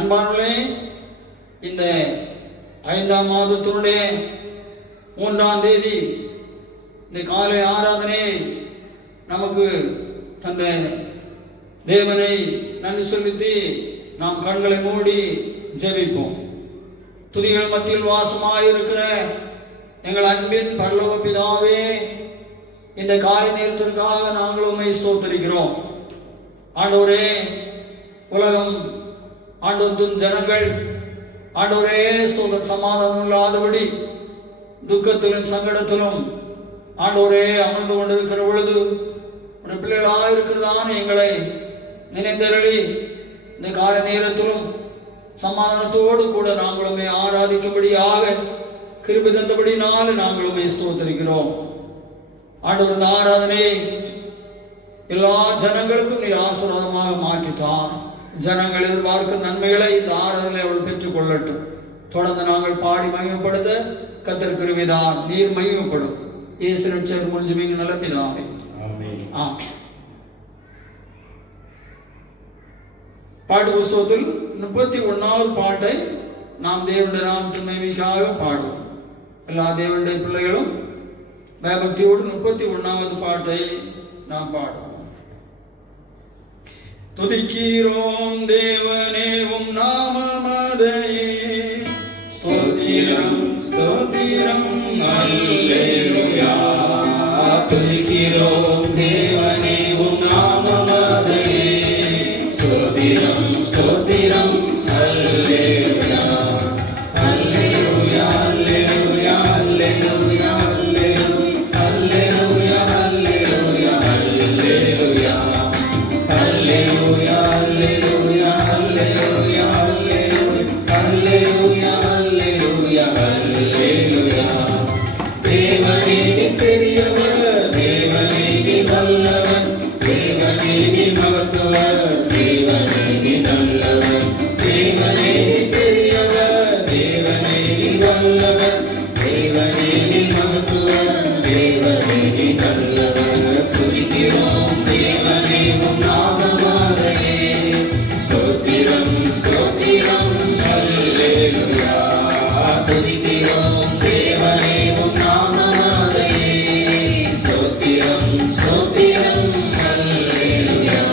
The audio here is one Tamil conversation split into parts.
அன்பானவர்களே, இந்த 5ஆம் மாதத்தினுடைய 3ஆம் தேதி இந்த காலை ஆராதனை நமக்கு தந்த தேவனை நன்றி செலுத்தி நாம் கண்களை மூடி ஜெபிப்போம். துதிகள் மத்தியில் வாசமாயிருக்கிற எங்கள் அன்பின் பரலோக பிதாவே, இந்த காலை நேரத்திற்காக நாங்கள் உம்மை ஸ்தோத்திரிக்கிறோம். ஆண்டவரே, உலகம் ஆண்டவரின் ஜனங்கள் ஆண்டவரே ஸ்தோத்திரம் சமாதானம் இல்லாதபடி துக்கத்திலும் சங்கடத்திலும் ஆண்டவரே அமர்ந்து கொண்டிருக்கிற பொழுது உடைய பிள்ளைகளாக இருக்கிறதான எங்களை நினைந்தருளி இந்த கால நேரத்திலும் சமாதானத்தோடு கூட நாங்களுமே ஆராதிக்கும்படியாக கிருபை தந்தபடினால நாங்களுமே ஸ்தோத்திரிக்கிறோம். ஆண்டவர் இந்த ஆராதனையை எல்லா ஜனங்களுக்கும் நீர் ஆசீர்வாதமாக மாற்றித்தார். ஜனங்கள் எதிர்பார்க்கும் நன்மைகளை இந்த ஆராதனை அவள் பெற்றுக் கொள்ளட்டும். தொடர்ந்து நாங்கள் பாடி மகிமைப்படுத்த கர்த்தர் கிருபைதான். நீர் மகிமைப்படும். இயேசு ரட்சகர் மூலம் ஜெபிக்கிறோம் நல்ல பிதாவே. ஆமென். பாட்டு புஸ்தகத்தில் 31வது பாட்டை நாம் தேவனுடைய நாமத்தின் மகிமைக்காக பாடுவோம். எல்லா தேவனுடைய பிள்ளைகளும் பயபக்தியோடு 31வது பாட்டை நாம் பாடுவோம். துதிக்கிறோம் தேவனே உம் நாமமதையே, ஸ்தோத்திரம் ஸ்தோத்திரம் அல்லேலூயா. துதிக்கிறோம் தேவனே உம் நாமமதையே, ஸ்தோத்திரம் ஸ்தோத்திரம் அல்லேலூயா. அல்லேலூயா அல்லேலூயா அல்லேலூயா அல்லேலூயா அல்லேலூயா அல்லேலூயா அல்லேலூயா அல்லேலூயா அல்லேலூயா அல்லேலூயா அல்லேலூயா அல்லேலூயா. தேவனே பெரியவர், தேவனே வல்லவர், தேவனே மகத்துவர், தேவனே நல்லவர். தேவனே பெரியவர், தேவனே வல்லவர், தேவனே மகத்துவர், தேவனே நல்லவர். துதிக்கிறோம் தேவனே உம் நாமமதையே, ஸ்தோத்திரம் ஸ்தோத்திரம் அல்லேலூயா. துதிக்கிறோம் தேவனே உம் நாமமதையே, ஸ்தோத்திரம் ஸ்தோத்திரம் அல்லேலூயா.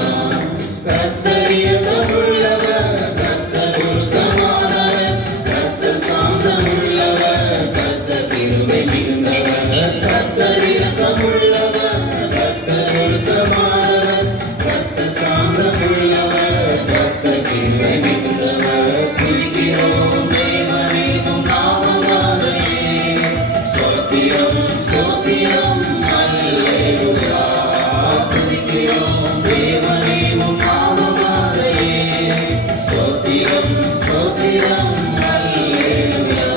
கர்த்தர் இரக்கமுள்ளவர், கர்த்தர் உத்தமமானவர், கர்த்தர் சாந்தமுள்ளவர், கர்த்தர் கிருபை மிகுந்தவர். கர்த்தர் இரக்கமுள்ளவர், கர்த்தர் உத்தமமானவர், கர்த்தர் சாந்தமுள்ளவர், கர்த்தர் கிருபை மிகுந்தவர். துதிக்கிறோம் தேவனே உம் நாமமதையே, ஸ்தோத்திரம் ஸ்தோத்திரம் அல்லேலூயா. துதிக்கிறோம் தேவனே உம் நாமமதையே, ஸ்தோத்திரம் ஸ்தோத்திரம் அல்லேலூயா.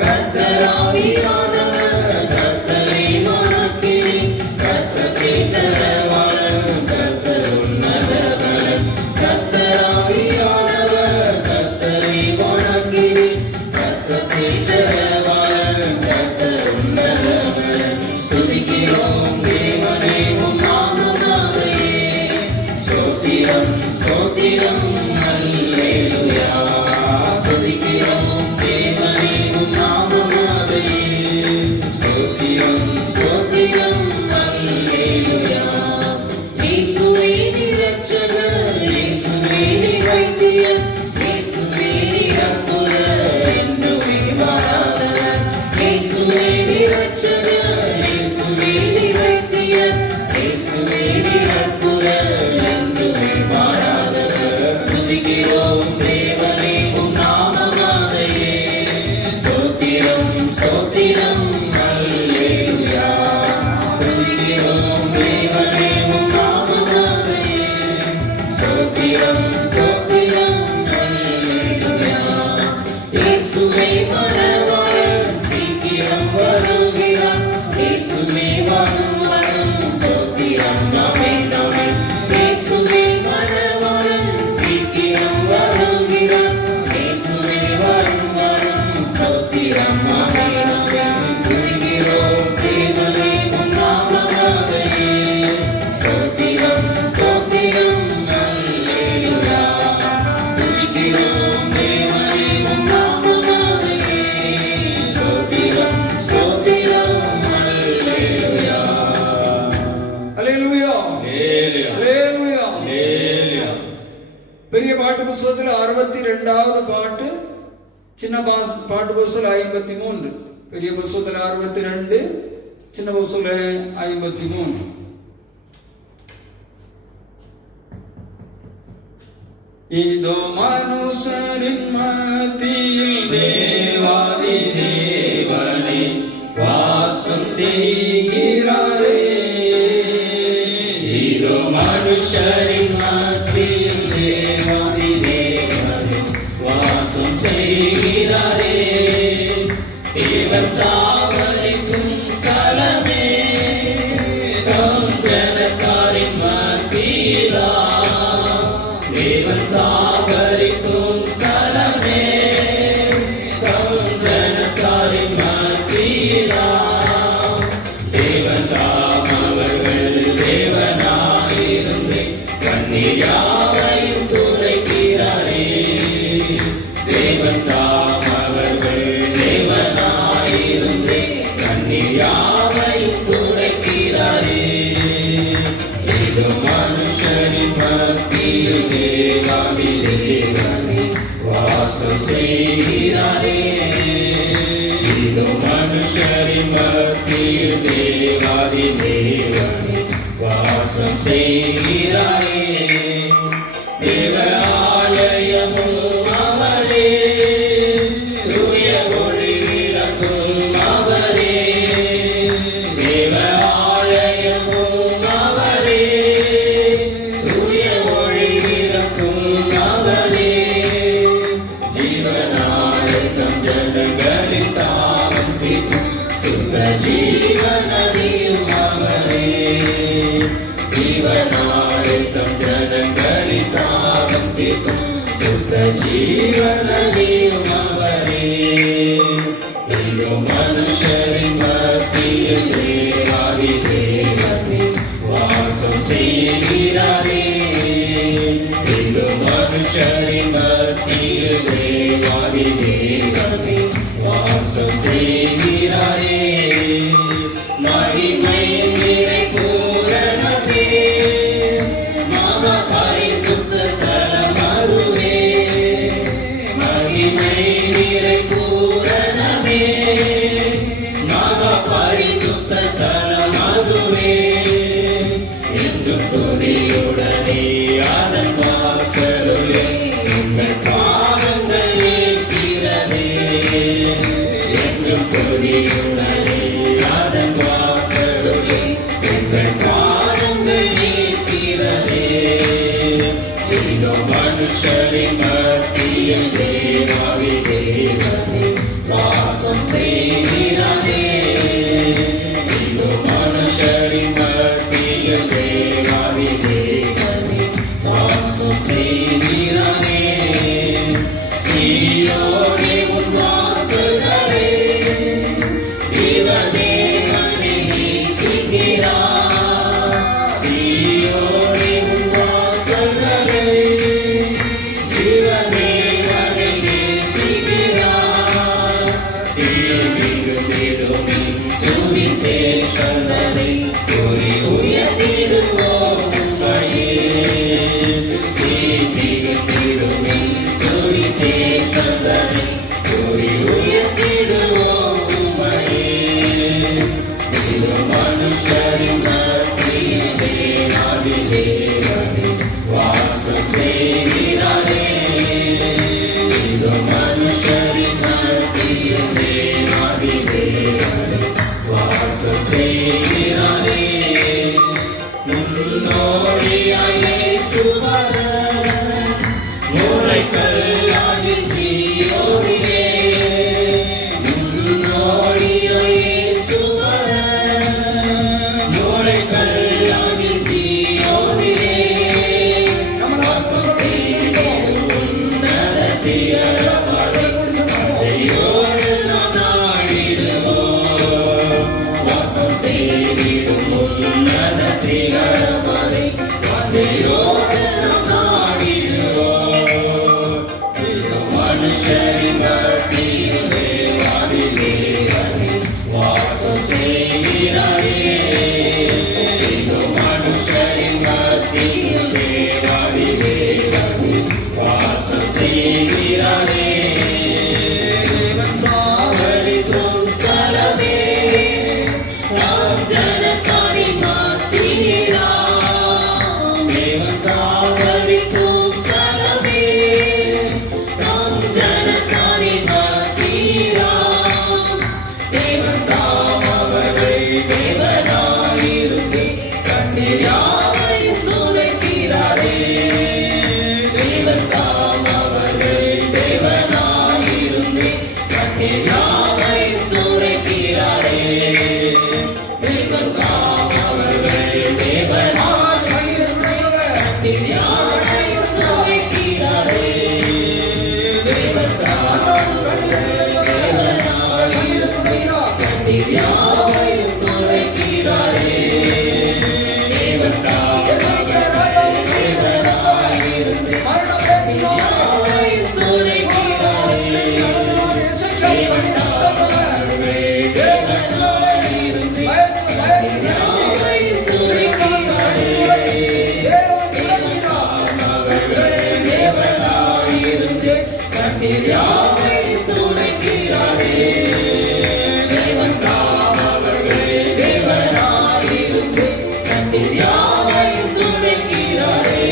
கர்த்தர் ஆவியானவர், கர்த்தரை வணங்கினேன், கர்த்தர் தேற்றரவாளன், கர்த்தர் உன்னதவரன். கர்த்தர் ஆவியானவர், கர்த்தரை வணங்கினேன், கர்த்தர் தேற்றரவாளன், கர்த்தர் உன்னதவரன். துதிக்கிறோம் தேவனே உம் நாமமதையே, ஸ்தோத்திரம் ஸ்தோத்திரம் அல்லேலூயா. துதிக்கிறோம் தேவனே உம் நாமமதையே, ஸ்தோத்திரம் ஸ்தோத்திரம் அல்லேலூயா. இயேசுவே நீர் இரட்சகர், இயேசுவே நீர் வைத்தியர், இயேசுவே நீர் அற்புதர், என்றுமே மாறாதவர். இயேசுவே நீர் இரட்சகர், இயேசுவே நீர் வைத்தியர், இயேசுவே நீர் அற்புதர், என்றுமே மாறாதவர். துதிக்கிறோம் தேவனே உம் நாமமதையே, ஸ்தோத்திரம் ஸ்தோத்திரம் அல்லேலூயா. துதிக்கிறோம் தேவனே உம் நாமமதையே, ஸ்தோத்திரம் ஸ்தோத்திரம் அல்லேலூயா. இயேசுவே மணவாளன் சீக்கிரம் வருகிறார், இயேசுவே வரும் வரும் ஸ்தோத்திரம் ஆமென் ஆமென். இயேசுவே மணவாளன் சீக்கிரம் வருகிறார், இயேசுவே வரும் வரும் ஸ்தோத்திரம் ஆமென் ஆமென். துதிக்கிறோம் தேவனே உம் நாமமதையே, ஸ்தோத்திரம் ஸ்தோத்திரம் அல்லேலூயா. துதிக்கிறோம் புஸ்தகத்தில் 62வது பாட்டு, சின்ன பாட்டு புஸ்தகம் 53. பெரிய புஸ்தகத்தில் 62, சின்ன புஸ்தகம் 53. இதோ மனுஷரின் மத்தியில் தேவாதி தேவனே வாசம் செய்கிறாரே. இதோ மனுஷரின் மத்தியில் தேவாதி தேவனே வாசம் செய்கிறாரே. தேவன் தாவரிக்கும் ஸ்தலமே தம் ஜனத்தாரின் மத்தியிலா. தேவன் தாவரிக்கும் ஸ்தலமே தம் ஜனத்தாரின் மத்தியிலா. தேவன் தாம் அவர்கள் தேவனாயிருந்து கண்ணீர் யாவையும் துடைக்கிறாரே. தேவன் தாம் அவர்கள் தேவனாயிருந்து கண்ணீர் யாவையும் துடைக்கிறாரே. இதோ மனுஷரின் மத்தியில் தேவாதி தேவனே வாசம் செய்கிறாரே. இதோ மனுஷரின் மத்தியில் தேவாதி தேவனே வாசம் செய்கிறாரே. தேவ ஆலயமும் அவரே, தூய ஒளி விளக்கும் அவரே. தேவ ஆலயமும் அவரே, தூய ஒளி விளக்கும் அவரே. ஜீவனாளும் ஜனங்களின் தாகம் தீர்க்கும் சுத்த ஜீவனதியும் அவரே. ஜீவனாளும் ஜனங்களின் தாகம் தீர்க்கும் சுத்த ஜீவனதியும் அவரே. இதோ மனுஷரின் மத்தியில் தேவாதி தேவனே வாசம் செய்கிறாரே. இதோ மனுஷரின் மத்தியில் தேவாதி தேவனே வாசம் செய்கிறாரே. மகிமை நிறை பூரணமே மகா பரிசுத்த ஸ்தலம் அதுவே. மகிமை நிறை பூரணமே மகா பரிசுத்த ஸ்தலம் அதுவே. என்றும் துதியுடனே அதன் வாசலுள்ளே உங்கள் பாவங்கள் ஏற்கிறதே. என்றும் துதியுடனே அதன் வாசலுள்ளே உங்கள் பாவங்கள் ஏற்கிறதே. இதோ மனுஷரின் மத்தியில் தேவாதி தேவனே வாசம் செய்கிறாரே. இதோ மனுஷரின் மத்தியில் தேவாதி தேவனே வாசம் செய்கிறாரே. சீயோனே உன் வாசல்களே ஜீவதேவனை நேசிக்கிறார். சீயோனே உன் வாசல்களே ஜீவதேவனை நேசிக்கிறார். சீர்மிகுமிடுமி சுவிசேஷங்களை கூறி உயர்த்திடுவோம் உம்மையே. சீர்மிகுமிடுமி சுவிசேஷங்களை கூறி உயர்த்திடுவோம் உம்மையே. இதோ மனுஷரின் மத்தியில் தேவாதி தேவனே வாசம் செய்கிறாரே. இதோ மனுஷரின் மத்தியில் தேவாதி தேவனே வாசம் செய்கிறாரே. முன்னோடியாய் இயேசு வர முளைக்கல்லாகி சீயோனிலே. முன்னோடியாய் இயேசு வர முளைக்கல்லாகி சீயோனிலே. வாசம் செய்திடும் உன்னத சிகரமதை அதையோடு நாம் நாடிடுவோம். வாசம் செய்திடும் உன்னத சிகரமதை அதையோடு நாம் நாடிடுவோம். இதோ மனுஷரின் மத்தியில் தேவாதி தேவனே வாசம் செய்கிறாரே. இதோ மனுஷரின் மத்தியில் தேவாதி தேவனே வாசம் ஜனத்தாரை மாற்றினார். தேவன் காவலிக்கும் ஸ்தலமே, தம் ஜனத்தாரை மாற்றினார். தேவன் தாம் அவர்கள் தேவனாயிருந்து கண்ணீர் யாவையும் துடைக்கிறாரே. தேவன் தாம் அவர்கள் தேவனாயிருந்து கண்ணீர் யாவையும் துடைக்கிறாரே. தேவன் தாம் அவர்கள் தேவனாயிருந்து யாவையும் துடைக்கிறாரே. தேவன் தாம் தேவனாயிருந்து கண்ணீர் யாவையும் துடைக்கிறாரே. தேவன் தாம் தேவனாயிருந்து யாவையும் துடைக்கிறாரே. தேவன் தாம் அவர்கள் தேவனாயிருந்து யாவையும் துடைக்கிறாரே. தேவன் தாம் அவர்கள் தேவனாயிருந்து கண்ணீர் யாவையும் துடைக்கிறாரே. தேவன் தாம் அவர்கள் தேவனாயிருந்து கண்ணீர் யாவையும் துடைக்கிறாரே.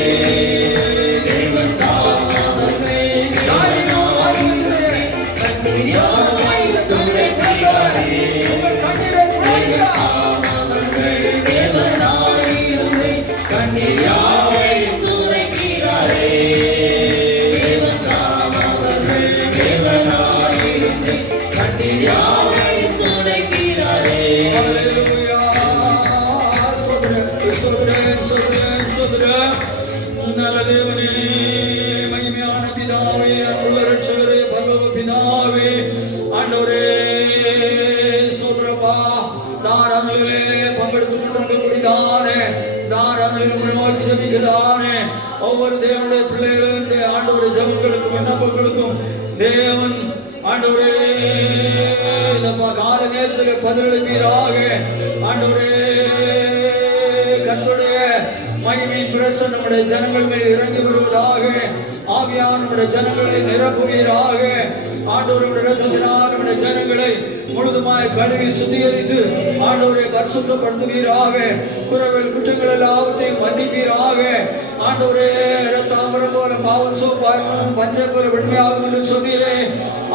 தேவன் தாம் அவர்கள் தேவனாயிருந்து கண்ணீர் யாவையும் துடைக்கிறாரே. தேவன் தாம் அவர்கள் தேவனாயிருந்து கண்ணீர் யாவையும் துடைக்கிறாரே. தேவன் தாம் அவர்கள் தேவனாயிருந்து கண்ணீர் யாவையும் துடைக்கிறாரே. நல்ல தேவனே, மகிமையான பிதாவே, அருள் ரட்சகரே, பரலோக பிதாவே, ஆண்டவரே, ஸ்தோத்திரப்பா. தாராதலிலே பங்கெடுத்துக் கொண்டிருக்கக்கூடியதானே, தாராதலில் உம்மை நோக்கி ஜெபிக்கிறதானே ஒவ்வொரு தேவனுடைய பிள்ளைகளுடைய ஆண்டவரே ஜெபங்களுக்கும் விண்ணப்பங்களுக்கும் தேவன் ஆண்டவரே இந்த கால நேரத்தில் பதிலளிப்பீராக. ஆண்டவரே, கர்த்தருடைய மகிமை பிரசன்னம் நம்முடைய ஜனங்கள் மேல் இறங்கி வருவதாக. ஆவியான நம்முடைய ஜனங்களை நிரப்புவீராக. ஆண்டவருடைய இரத்தத்தினால் நம்முடைய ஜனங்களை முழுதுமாய் கழுவி சுத்திகரித்து ஆண்டவரை பரிசுத்தப்படுத்துவீராக. குறைகள் குற்றங்கள் எல்லாவற்றையும் மன்னிப்பீராக. ஆண்டவரே, இரத்தாம்பரம் போல பாவம் சோப்பாகும் பஞ்சை போல வெண்மையாகும் என்று சொன்னீரே.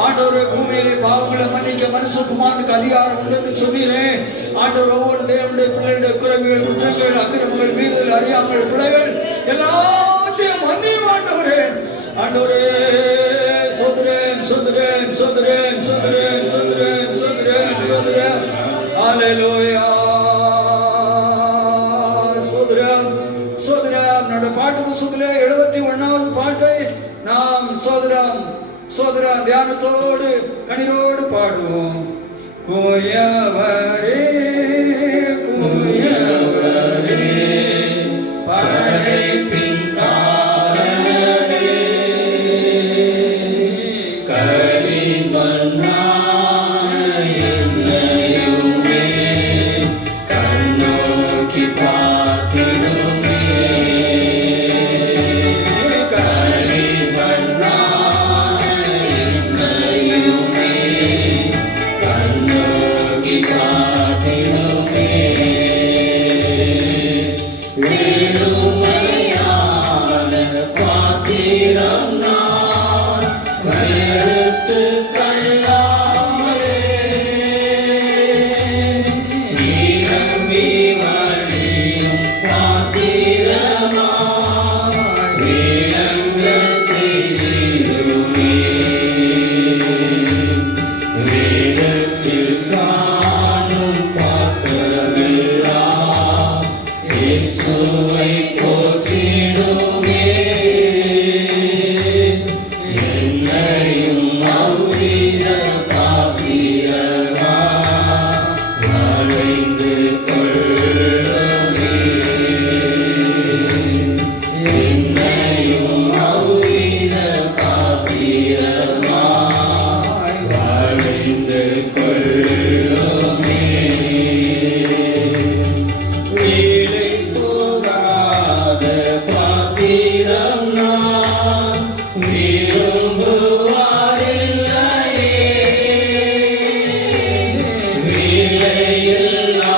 ஆண்டவரே, பூமியிலே பாவங்களை மன்னிக்க மனுஷகுமாரனுக்கு அதிகாரம் உண்டு என்று சொன்னீரே. ஆண்டவர் ஒவ்வொரு தேவனுடைய பிள்ளைகளுடைய குறைகள் குற்றங்கள் அக்கிரமங்கள் மீறுதல் அறியாமல் பிள்ளைகள் எல்லாவற்றையும் மன்னியும் ஆண்டவரே. ஆண்டவரே, சோதரேன் சோதரேன் சோதரேன் சோதரேன் சோதரேன் சோதரேன் சோதரேன். ஹல்லேலூயா. சோதரம் சோதரம். நம்முடைய பாட்டு புத்தகத்திலே 71வது பாட்டை நாம் சோதரம் சோதரம் தியானத்தோடு கண்ணீரோடு பாடுவோம். கோயவரே கோயவரே படைப்பின் காரணரே, களிமண்ணான என்னையுமே கண்ணோக்கி பார்த்திடுமே. களிமண்ணான என்னையுமே கண்ணோக்கி பார்த்திடுமே. வேறுமையான பாத்திரம் நான் வெறுத்து தள்ளாமலே, நிரம்பி வழியும் பாத்திரமாய் விளங்க செய்திடுமே. வேதத்தில் காணும் பாத்திரமெல்லாம் இயேசுவை போற்றிடுமே. என்னையும் அவ்வித பாத்திரமாய் வளைந்து கொள்ளுமே. என்னையும் அவ்வித பாத்திரமாய் வளைந்து கொள்ளுமே. வேலை போகாத பாத்திரம் நான் விரும்புவாரில்லையே. விலையில்லா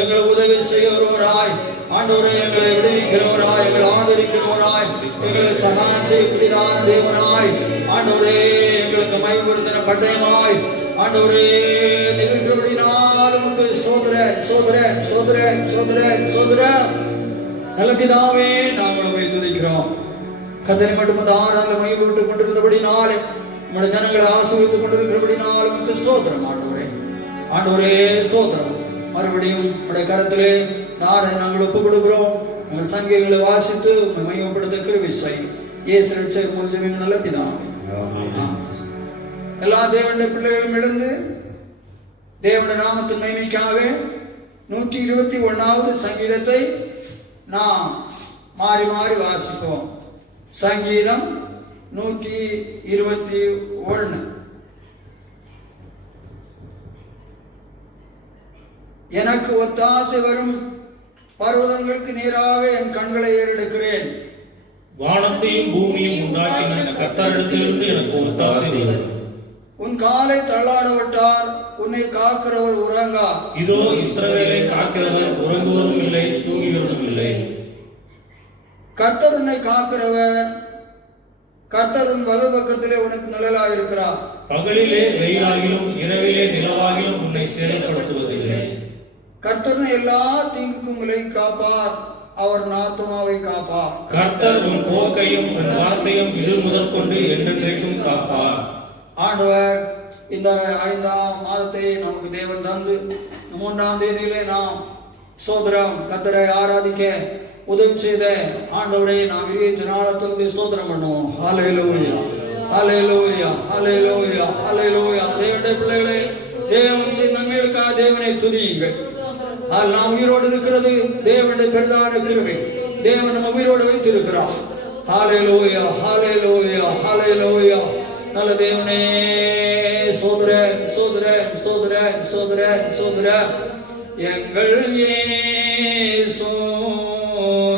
எங்களை உதவி செய்கிறவராய் ஆண்டவரே எங்களை விடுவிக்கிறவராய் எங்களை ஆதரிக்கிறவராய் எங்களை சகாயம் செய்யக்கூடியதான தேவனாய் ஆண்டவரே எங்களுக்கு மைபுறுத்தின பட்டயமாய் ஆண்டவரே நிகழ்கிறபடினால் உமக்கு ஸ்தோத்திர ஸ்தோத்திர ஸ்தோத்திர ஸ்தோத்திர ஸ்தோத்திர. நல்ல பிதாவே நாங்கள் உம்மை துதிக்கிறோம். கர்த்தரை மட்டும் அந்த ஆறால் மைபுறுத்துக் கொண்டிருந்தபடினாலே நம்முடைய ஜனங்களை ஆசீர்வதித்துக் கொண்டிருக்கிறபடினால் உமக்கு ஸ்தோத்திரம் ஆண்டவரே. ஆண்டவரே ஸ்தோத்திரம். மறுபடியும் உடைய கரத்திலே நாங்கள் ஒப்புக் கொடுக்கிறோம். நாங்கள் சங்கீதங்களை வாசித்து மையப்படுத்த கிருபை செய்யும். இயேசு ரட்சகர் மூலம் ஜெபிக்கிறோம் நல்ல பிதாவே. எல்லா தேவனுடைய பிள்ளைகளும் எழுந்து தேவனுடைய நாமத்தின் மகிமைக்காக 121வது சங்கீதத்தை நாம் மாறி மாறி வாசிப்போம். சங்கீதம் 121. எனக்கு ஒத்தாசை வரும் பர்வதங்களுக்கு நேராக என் கண்களை ஏறெடுக்கிறேன். வானத்தையும் பூமியும் உண்டாக்கின கர்த்தரிடத்திலிருந்து எனக்கு ஒத்தாசை வரும். உன் காலை தள்ளாட விட்டார், உன்னை காக்கிறவர் உறங்கா. இதோ இஸ்ரவேலை காக்கிறவர் உறங்குவதும் இல்லை தூங்குவதும் இல்லை. கர்த்தர் உன்னை காக்கிறவர், கர்த்தர் உன் வலது பக்கத்திலே உனக்கு நிழலாக இருக்கிறார். பகலிலே வெயிலாகிலும் இரவிலே நிலவாகிலும் உன்னை சேதப்படுத்துவதில்லை. கர்த்தர் எல்லா தீங்குக்கும் உங்களை காப்பார், அவர் ஆத்துமாவை காப்பார். கர்த்தர் உன் போக்கையும் உன் வார்த்தையும் இது முதற்கொண்டு என்றென்றைக்கும் காப்பார். ஆண்டவர் இந்த 5ஆம் மாதத்தை நமக்கு தேவன் தந்து 3ஆம் தேதியிலே நாம் ஸ்தோத்திரம் கர்த்தரை ஆராதிக்க உதவி செய்த ஆண்டவரை நாம் இருபத்தி நாளத்திலிருந்து ஸ்தோத்திரம் பண்ணுவோம். ஹல்லேலூயா ஹல்லேலூயா ஹல்லேலூயா ஹல்லேலூயா. தேவனுடைய பிள்ளைகளே, தேவன் செய்த நன்மைகளுக்காக தேவனை துதியுங்கள். நாம் உயிரோடு இருக்கிறது தேவனுடைய பெரிதான கிருபை. தேவன் நம்ம உயிரோடு வைத்திருக்கிறார். ஹல்லேலூயா ஹல்லேலூயா ஹல்லேலூயா. நல்ல தேவனே சோதர சோதர சோதர சோதர சோதர. எங்கள் இயேசு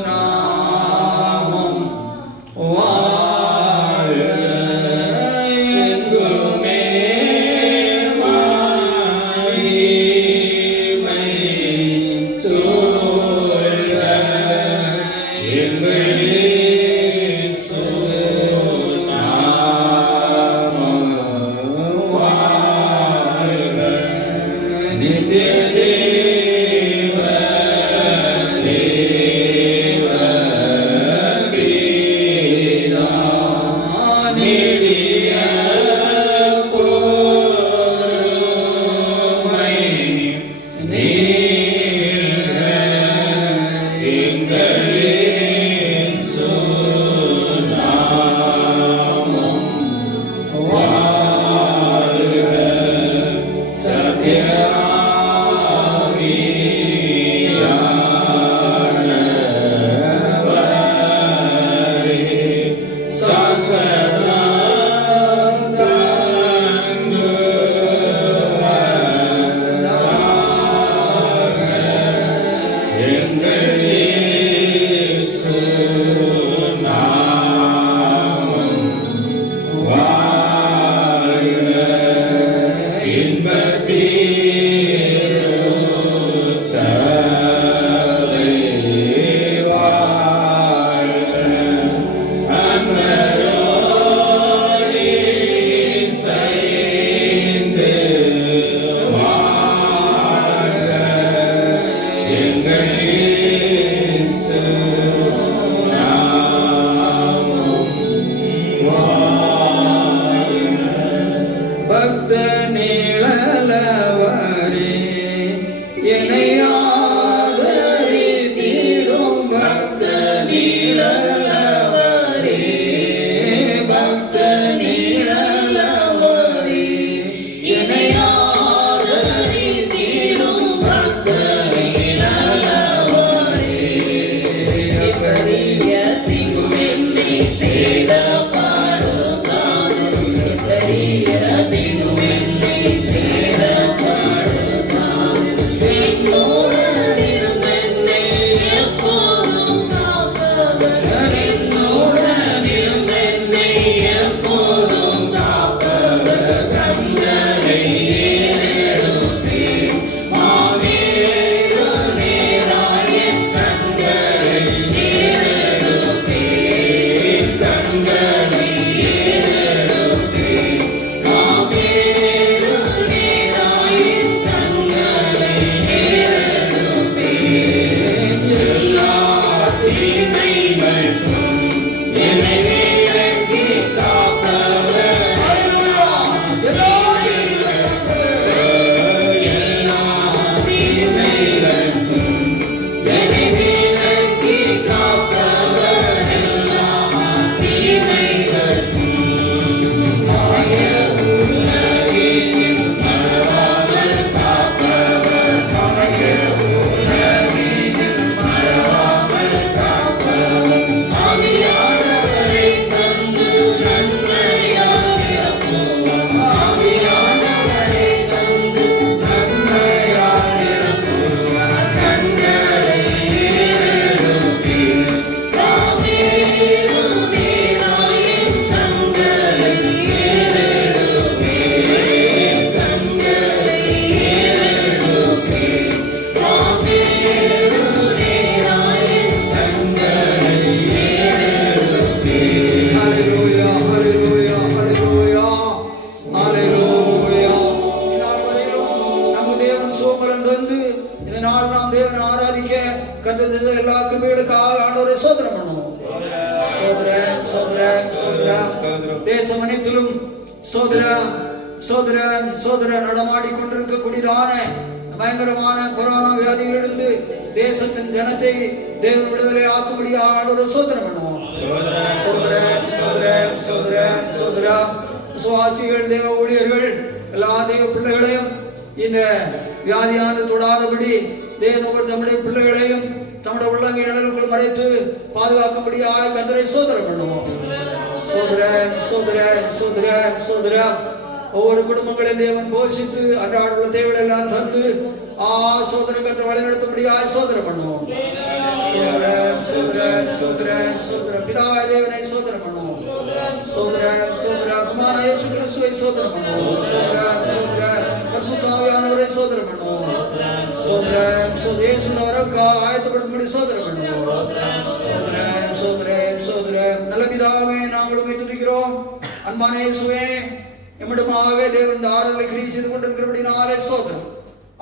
நாமம் வாழ்க எங்குமே மகிமை சொல்க. எங்கள் இயேசு நாமம் வாழ்க. நித்திய தேவனே ஸ்தோத்திரம் ஸ்தோத்திரம். தேசம் அனைத்திலும் ஸ்தோத்திரம் ஸ்தோத்திரம் ஸ்தோத்திரம் நடமாடி கொண்டிருக்கக்கூடியதான பயங்கரமான கொரோனா வியாதியிலிருந்து தேசத்தின் ஜனத்தை தேவன் விடுதலை ஆக்கும்படியாக ஒரு ஸ்தோத்திரம் பண்ணுவோம். ஸ்தோத்திரம் ஸ்தோத்திரம் ஸ்தோத்திரம் ஸ்தோத்திரம். விசுவாசிகள், தேவ ஊழியர்கள், எல்லா தேவ பிள்ளைகளையும் இந்த வியாதியானது தொடாதபடி தேவன் ஒவ்வொரு நம்முடைய பிள்ளைகளையும் தம்முடைய உள்ளங்கை நிழலுக்குள் மறைத்து பாதுகாக்கும்படியாக கர்த்தரை ஸ்தோத்திரம் பண்ணுவோம். ஸ்தோத்திரம் ஸ்தோத்திரம் ஸ்தோத்திரம் ஸ்தோத்திரம். ஒவ்வொரு குடும்பங்களையும் தேவன் போஷித்து அன்றாட தேவைகள் எல்லாம் தந்து சோதரத்தை வழிநடத்தும்படியாக ஸ்தோத்திரம் பண்ணுவோம். ஸ்தோத்திரம் ஸ்தோத்திரம் ஸ்தோத்திரம் ஸ்தோத்திரம். பிதாவாகிய தேவனை ஸ்தோத்திரம் பண்ணுவோம். ஸ்தோத்திரம் ஸ்தோத்திரம். குமாரனாகிய இயேசு கிறிஸ்துவை ஸ்தோத்திரம் பண்ணுவோம். ஸ்தோத்திரம் ஸ்தோத்திரம். பரிசுத்த ஆவியானவரை ஸ்தோத்திரம் பண்ணுவோம். ஸ்தோத்திரம் ஸ்தோத்திரம். இயேசுவின் வரவுக்காக ஆயத்தப்படும்படி ஸ்தோத்திரம் பண்ணுவோம். ஸ்தோத்திரம் ஸ்தோத்திரம் ஸ்தோத்திரம். நல்ல பிதாவே, நாங்கள் உம்மை துதிக்கிறோம். அன்பான இயேசுவே, எம்மிடமாக தேவன் இந்த ஆறுதலை கிரியை செய்து கொண்டிருக்கிறபடினாலே ஸ்தோத்திரம்.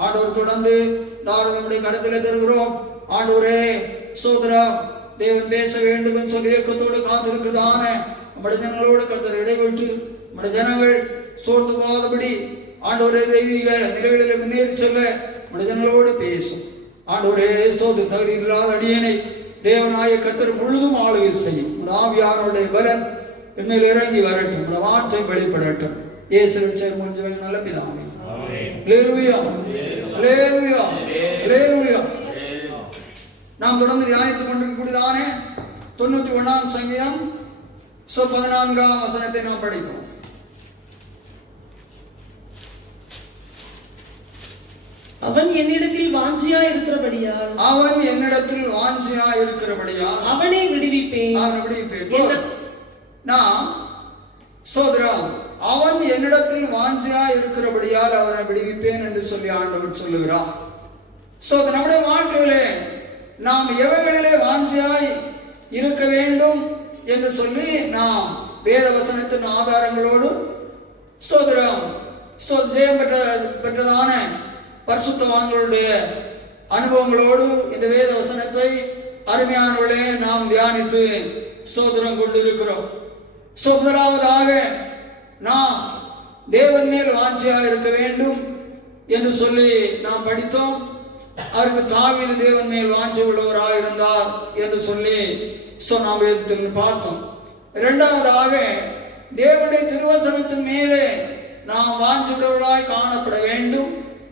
ஆண்டவர் தொடர்ந்து இந்த ஆறுதலுடைய கருத்திலே தருகிறோம். ஆண்டவரே ஸ்தோத்திரம். தேவன் பேச வேண்டும் என்று சொல்லி இயக்கத்தோடு காத்திருக்கிறதான நம்முடைய ஜனங்களோடு கர்த்தர் இடைவிட்டு நம்முடைய ஜனங்கள் சோர்ந்து போகாதபடி ஆண்டவரே தெய்வீக நிலைகளில் முன்னேறி செல்ல நம்முடைய ஜனங்களோடு பேசும். ஆண்டவரே ஸ்தோத்திரம். தகுதி இல்லாத அடியனை தேவனாய கர்த்தர் முழுதும் ஆளுகை செய்யும். ஆவியானவருடைய பலன் என்னில் இறங்கி வரட்டும். வார்த்தை வெளிப்படட்டும். இயேசுவின் செயல் முடிஞ்சவங்க நல்ல பிதாவே. அல்லேலூயா அல்லேலூயா அல்லேலூயா. நாம் தொடர்ந்து தியானித்துக் கொண்டிருக்கக்கூடியதானே 91ஆம் சங்கீதம் 14ஆம் வசனத்தை நாம் படிப்போம். அவன் என்னிடத்தில் வாஞ்சியாய் இருக்கிறபடியால் அவனை விடுவிப்பேன். நாம் சோதரம் அவன் என்னிடத்தில் வாஞ்சியாய் இருக்கிறபடியால் அவனை விடுவிப்பேன் என்று சொல்லி ஆண்டவர் சொல்லுகிறார். நம்முடைய வாழ்க்கையிலே நாம் எவைகளிலே வாஞ்சியாய் இருக்க வேண்டும் என்று சொல்லி நாம் வேத வசனத்தின் ஆதாரங்களோடு ஸ்தோத்திரம் ஜெயம் பெற்றதான பரிசுத்தவான்களுடைய அனுபவங்களோடு இந்த வேத வசனத்தை அருமையானவர்களே நாம் தியானித்து ஸ்தோத்திரம் கொண்டிருக்கிறோம். முதலாவதாக நாம் தேவன் மேல் வாஞ்சியாக இருக்க வேண்டும் என்று சொல்லி நாம் படித்தோம். அதற்கு தாவீது தேவன் மேல் வாஞ்சி உள்ளவராக இருந்தார் என்று சொல்லி நாம் வேதத்தில் பார்த்தோம். இரண்டாவதாக தேவனுடைய திருவசனத்தின் மேலே நாம் வாஞ்சி உள்ளவராய் காணப்பட வேண்டும்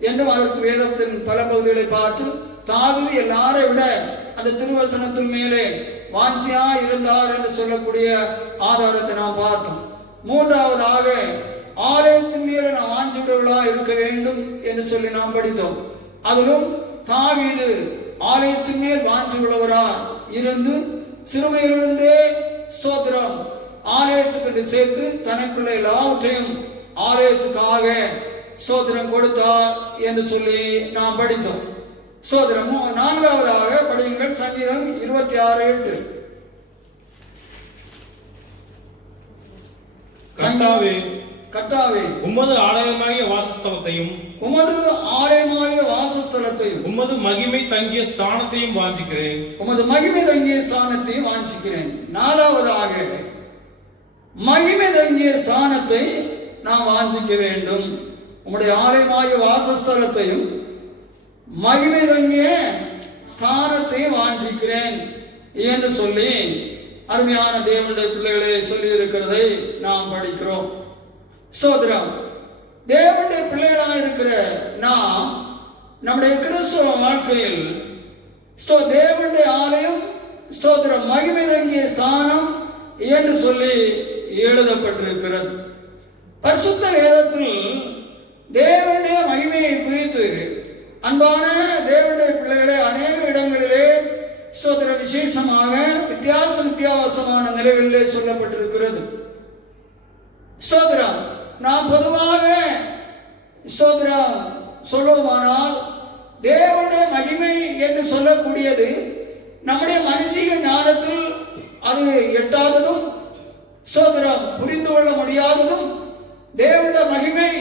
என்று அதற்கு வேதத்தின் பல பகுதிகளை பார்த்து தாவீது எல்லாரை விட அந்த திருவசனத்தின் மேலே வாஞ்சியா இருந்தார் என்று சொல்லக்கூடிய ஆதாரத்தை நாம் பார்த்தோம். மூன்றாவதாக ஆலயத்தின் மேலே நாம் வாஞ்சி உள்ளவர்களாக இருக்க வேண்டும் என்று சொல்லி நாம் படித்தோம். அதிலும் தாவீது ஆலயத்தின் மேல் வாஞ்சி உள்ளவராக இருந்து சிறுமையிலிருந்தே ஸ்தோத்திரம் ஆலயத்துக்கு சேர்த்து தனக்குள்ள எல்லாவற்றையும் ஆலயத்துக்காக ஸ்தோத்திரம் கொடுத்தார் என்று சொல்லி நாம் படித்தோம். ஸ்தோத்திரம். நான்காவதாக படியுங்கள் சங்கீதம் 26:8. கர்த்தாவே, உமது ஆலயமாகிய வாசஸ்தலத்தையும் உமது மகிமை தங்கிய ஸ்தானத்தையும் வாஞ்சிக்கிறேன். நாலாவதாக மகிமை தங்கிய ஸ்தானத்தை நாம் வாஞ்சிக்க வேண்டும். உம்முடைய ஆலயமாகிய வாசஸ்தலத்தையும் மகிமை தங்கிய ஸ்தானத்தையும் வாஞ்சிக்கிறேன் என்று சொல்லி அருமையான தேவனுடைய பிள்ளைகளை சொல்லி இருக்கிறதை நாம் படிக்கிறோம். ஸ்தோத்திரம். தேவனுடைய பிள்ளைகளாக இருக்கிற நாம் நம்முடைய கிறிஸ்துவ வாழ்க்கையில் தேவனுடைய ஆலயம் ஸ்தோத்திரம் மகிமை தங்கிய ஸ்தானம் என்று சொல்லி எழுதப்பட்டிருக்கிறது. பரிசுத்த வேதத்தில் தேவனுடைய மகிமையை குறித்து அன்பான தேவனுடைய பிள்ளைகளே அநேக இடங்களிலே ஸ்தோத்திரம் விசேஷமாக வித்தியாசமான நிலைகளிலே சொல்லப்பட்டிருக்கிறது. ஸ்தோத்திரம். நாம் பொதுவாக ஸ்தோத்திரம் சொல்லுவோமானால் தேவனுடைய மகிமை என்று சொல்லக்கூடியது நம்முடைய மனுஷிக ஞானத்தில் அது எட்டாததும் ஸ்தோத்திரம் புரிந்து கொள்ள முடியாததும் தேவனுடைய மகிமை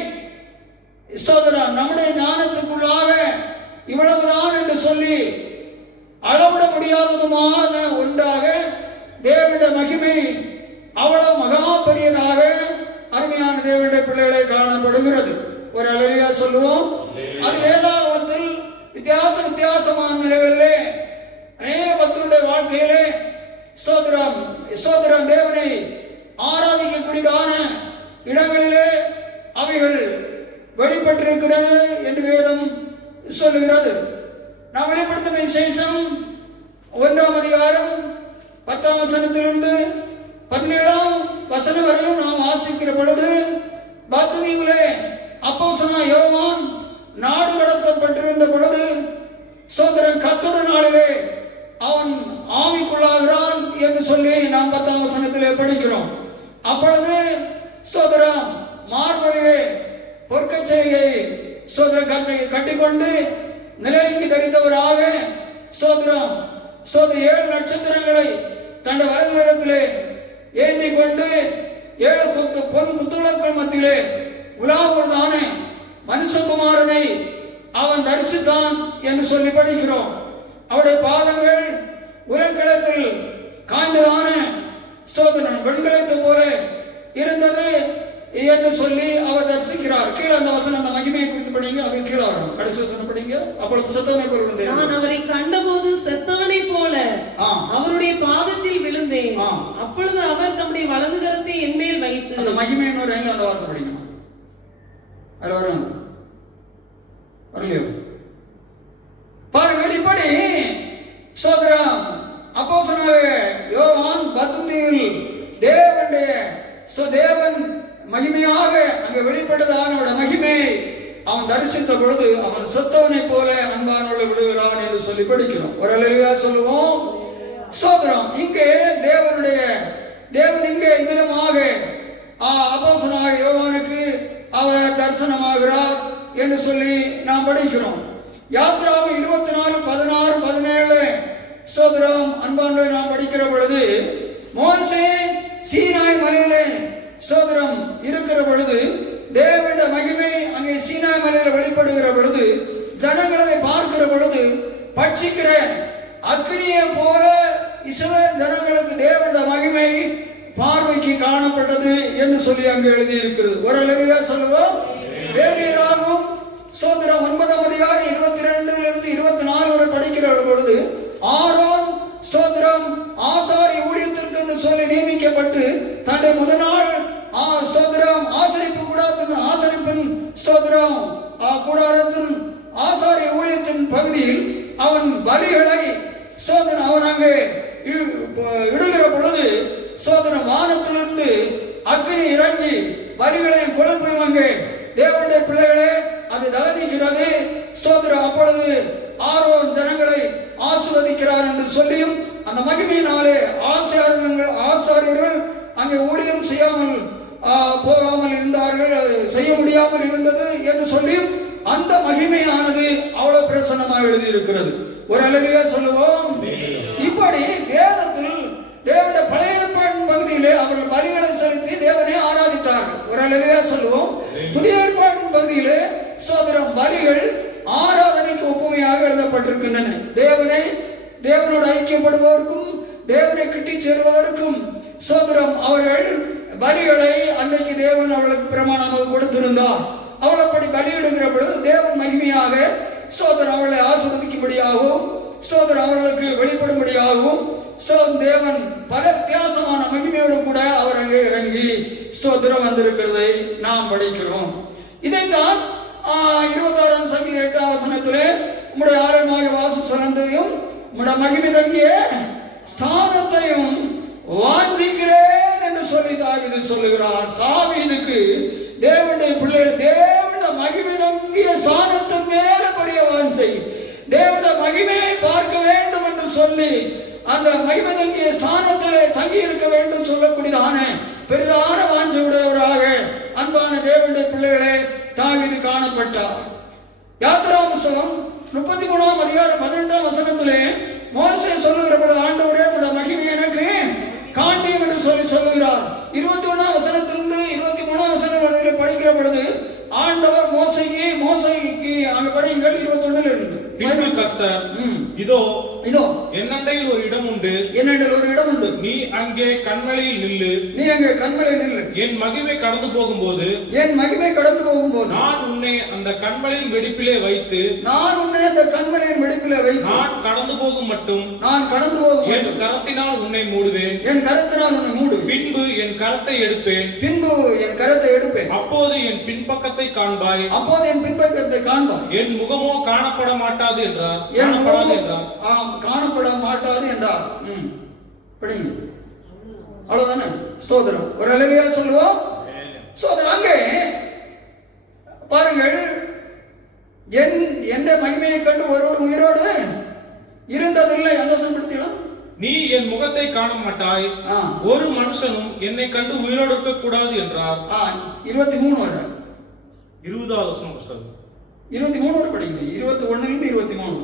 ஸ்தோத்திரம் நம்முடைய ஞானத்துக்குள்ளாக இவ்வளவுதான் என்று சொல்லி அளவிட முடியாததுமான ஒன்றாக தேவனுடைய மகிமை சொல்லப்படுகிறது. ஒரு அல்லேலூயா சொல்லுவோம். அது வேதாகமத்தில் வித்தியாசமான நிலைகளிலே அநேக பக்தருடைய வாழ்க்கையிலே ஸ்தோத்திரம் தேவனை ஆராதிக்கக்கூடியதான இடங்களிலே அவைகள் வெளிப்பட்டிருக்கிறது என்று வேதம் சொல்லுகிறது. நாம் வெளிப்படுத்தின விசேஷம் 1ஆம் அதிகாரம் 10ஆம் வசனத்திலிருந்து 17ஆம் வசனம் வரையும் நாம் வாசிக்கிற பொழுது, பத்மீவிலே அப்போஸ்தலனாகிய யோவான் நாடு கடத்தப்பட்டிருந்த பொழுது ஸ்தோத்திரம் கர்த்தருடைய நாளிலே அவன் ஆவிக்குள்ளாகிறான் என்று சொல்லி நாம் 10ஆம் வசனத்திலே படிக்கிறோம். அப்பொழுது ஸ்தோத்திரம் மார்பரிலே பொற்கச்சையை ஸ்தோத்திரம் கட்டிக்கொண்டு நிலைக்கு தரித்தவராக ஸ்தோத்திரம் 7 நட்சத்திரங்களை தன் வலதுகரத்திலே ஏந்தி கொண்டு 7 பொன் குத்துவிளக்குகள் மத்தியிலே உலாவுவதான மனுஷகுமாரனை அவன் தரிசித்தான் என்று சொல்லி படிக்கிறோம். அவருடைய பாதங்கள் உலகளத்தில் காய்ந்ததான ஸ்தோத்திரம் வெண்கலத்தை போல இருந்தது என்று சொல்லி அவர் தரிசிக்கிறார். கீழே அந்த வசனம், அந்த மகிமையை குறித்து படிங்க, அது கீழே வரும். கடைசி வசனம் படிங்க. அப்பொழுது செத்தவனை போல விழுந்தேன். நான் அவரை கண்டபோது செத்தவனை போல அவருடைய பாதத்தில் விழுந்தேன். அப்பொழுது அவர் தம்முடைய வலது கரத்தை என்மேல் வைத்து, அந்த மகிமையின் ஒரு அந்த வார்த்தை படிக்கணும். அது வரும் வரலையோ பாருங்கள். இப்படி சோதரம் அப்போஸ்தலனாகிய யோவான் பத்மீவில் தேவன் மகிமையாக அங்கே வெளிப்பட்டதான மகிமை அவன் தரிசித்த பொழுது அவன் செத்தவனை போல அன்பானோடு விடுகிறான் என்று சொல்லி படிக்கிறோம். ஒரு அல்லேலூயா சொல்லுவோம். ஸ்தோத்திரம். இங்கே தேவன் இங்கே விதமாக அப்போஸ்தலனாகிய யோவானுக்கு அவர் தரிசனமாகிறார் என்று சொல்லி நாம் படிக்கிறோம். யாத்திராகமம் 24:16-17 ஸ்தோத்திரம் அன்பானோடு நாம் படிக்கிற பொழுது, மோசே சீனாய் மலையிலே ஸ்தோத்திரம் இருக்கிற பொழுது தேவனுடைய மகிமை அங்கே சீனாய் மலையில வெளிப்படுகிற பொழுது, ஜனங்களை பார்க்கிற பொழுது பட்சிக்கிற அக்னியை போல இஸ்ரவேல் ஜனங்களுக்கு தேவனுடைய மகிமை பார்வைக்கு காணப்பட்டது என்று சொல்லி அங்கு எழுதி இருக்கிறது. ஒரு அல்லேலூயா சொல்லுவோம். லேவியராகமம் ஸ்தோத்திரம் 9ஆம் அதிகாரம் 22 24 வரை படிக்கிற பொழுது, ஆரோன் ஸ்தோத்திரம் ஆசாரி ஊழியத்திற்கு என்று சொல்லி நியமிக்கப்பட்டு தன்னுடைய முதல் நாள் ஸ்தோத்திரம் ஆசரிப்பின் ஸ்தோத்திரம் கூடாரத்தின் ஆசாரிய ஊழியத்தின் பகுதியில் அவன் பலிகளை ஸ்தோத்திரம் அவன் அங்கே இடுகிற பொழுது ஸ்தோத்திரம் வானத்திலிருந்து அக்னி இறங்கி பலிகளையும் கொழுப்பையும் அங்கே தேவனுடைய பிள்ளைகளே அது தகனிக்கிறது. ஸ்தோத்திரம். அப்பொழுது ஆரோன் ஜனங்களை ஆசீர்வதிக்கிறார் என்று சொல்லியும் அந்த மகிமையினாலே ஆசாரியர்கள் அங்கே ஊழியம் செய்யாமல் போகாமல் இருந்தார்கள், செய்ய முடியாமல் இருந்தது என்று சொல்லியும் அந்த மகிமையானது அவ்வளவு பிரசன்னமாக எழுதியிருக்கிறது. ஒரு அல்லேலூயா சொல்லுவோம். இப்படி வேதத்தில் தேவனுடைய பழைய ஏற்பாட்டின் பகுதியிலே அவர்கள் பலிகளை செலுத்தி தேவனை ஆராதித்தார்கள். ஒரு அல்லேலூயா சொல்லுவோம். புதிய ஏற்பாட்டின் பகுதியிலே ஸ்தோத்திரம் பலிகள் ஆராதனைக்கு ஒப்புமையாக எழுதப்பட்டிருக்கின்றன. தேவனோடு ஐக்கியப்படுவதற்கும் தேவனை கிட்டி சேருவதற்கும் ஸ்தோத்திரம் அவர்கள் பலிகளை அன்றைக்கு தேவன் அவர்களுக்கு பிரமாணமாக கொடுத்திருந்தார். அவள் அப்படி பலியிடுகிற பொழுது தேவன் மகிமையாக ஸ்தோத்திரம் அவர்களை ஆசீர்வதிக்கும்படியாகவும் ஸ்தோத்திரம் அவர்களுக்கு வெளிப்படும்படியாகவும் தேவன் பல வித்தியாசமான மகிமையோடு கூட அவர் அங்கே இறங்கி ஸ்தோத்திரம் வந்திருக்கிறதை நாம் படிக்கிறோம். இதைத்தான் 26ஆம் சங்கீதம் 8ஆம் வசனத்திலே உம்முடைய ஆலயமாகிய வாசஸ்தலத்தையும் உம்முடைய மகிமை தங்கிய ஸ்தானத்தையும் வாஞ்சிக்கிறேன் என்று சொல்லி தாவீது சொல்லுகிறார். தாவீதுக்கு தேவனுடைய பிள்ளைகள் தேவனுடைய மகிமை தங்கிய ஸ்தானத்தின் மேல பெரிய வாஞ்சை, தேவனுடைய மகிமையை பார்க்க வேண்டும் என்று சொல்லி அந்த மகிமை தங்கிய ஸ்தானத்திலே தங்கி இருக்க வேண்டும் சொல்லக்கூடியதான பெரிதான வாஞ்சை உடையவராக அன்பான தேவனுடைய பிள்ளைகளே தாவீது காணப்பட்டார். யாத்திராகமம் புத்தகம் 33ஆம் அதிகாரம் 12ஆம் வசனத்திலே மோசே சொல்லுகிற பொழுது, ஆண்டவரே உம்முடைய மகிமை எனக்கு காண்பியும் என்று சொல்லி சொல்லுகிறார். 21ஆம் வசனத்திலிருந்து 23ஆம் வசனம் வரையில் படிக்கிற பொழுது ஆண்டவர் மோசேக்கு அங்க படியுங்கள் 21 இருந்து, பின்பு கர்த்தர் இதோ என்னண்டையில் ஒரு இடம் உண்டு, என்னிடத்தில் ஒரு இடம் உண்டு, நீ அங்கே கண்மலையில் நில்லு, நீ அங்கே கண்மலையில் நில்லு, என் மகிமை கடந்து போகும்போது, என் மகிமை கடந்து போகும்போது நான் உன்னை அந்த கண்மலையின் வெடிப்பிலே வைத்து, நான் உன்னை அந்த கண்மலையின் வெடிப்பிலே வைத்து, நான் கடந்து போகும் மட்டும் நான் கடந்து போகும் என் கரத்தினால் உன்னை மூடுவேன், என் கரத்தினால் உன்னை மூடுவேன், பின்பு என் கரத்தை எடுப்பேன், பின்பு என் கரத்தை எடுப்பேன், அப்போது என் பின்பக்கத்தை காண்பாய், அப்போது என் பின்பக்கத்தை காண்பாய், என் முகமோ காணப்பட மாட்டாது என்றார். என் காணப்படாது என்றார். காணப்பட மாட்டாது என்றார். படிங்க, அவ்வளவுதானே. ஸ்தோத்திரம். ஒரு அல்லேலூயா சொல்லுவோம். ஸ்தோத்திரம். அங்கே பாருங்கள், என் மகிமையை கண்டு ஒருவர் உயிரோடு இருந்ததில்லை. சந்தோஷப்படுத்தலாம். நீ என் முகத்தை காண மாட்டாய், ஒரு மனுஷனும் என்னை கண்டு உயிரோடு இருக்க கூடாது என்றார். 23 வரை 20வது வசனம் புத்தகம் 23 வரை படிங்க. 21 23.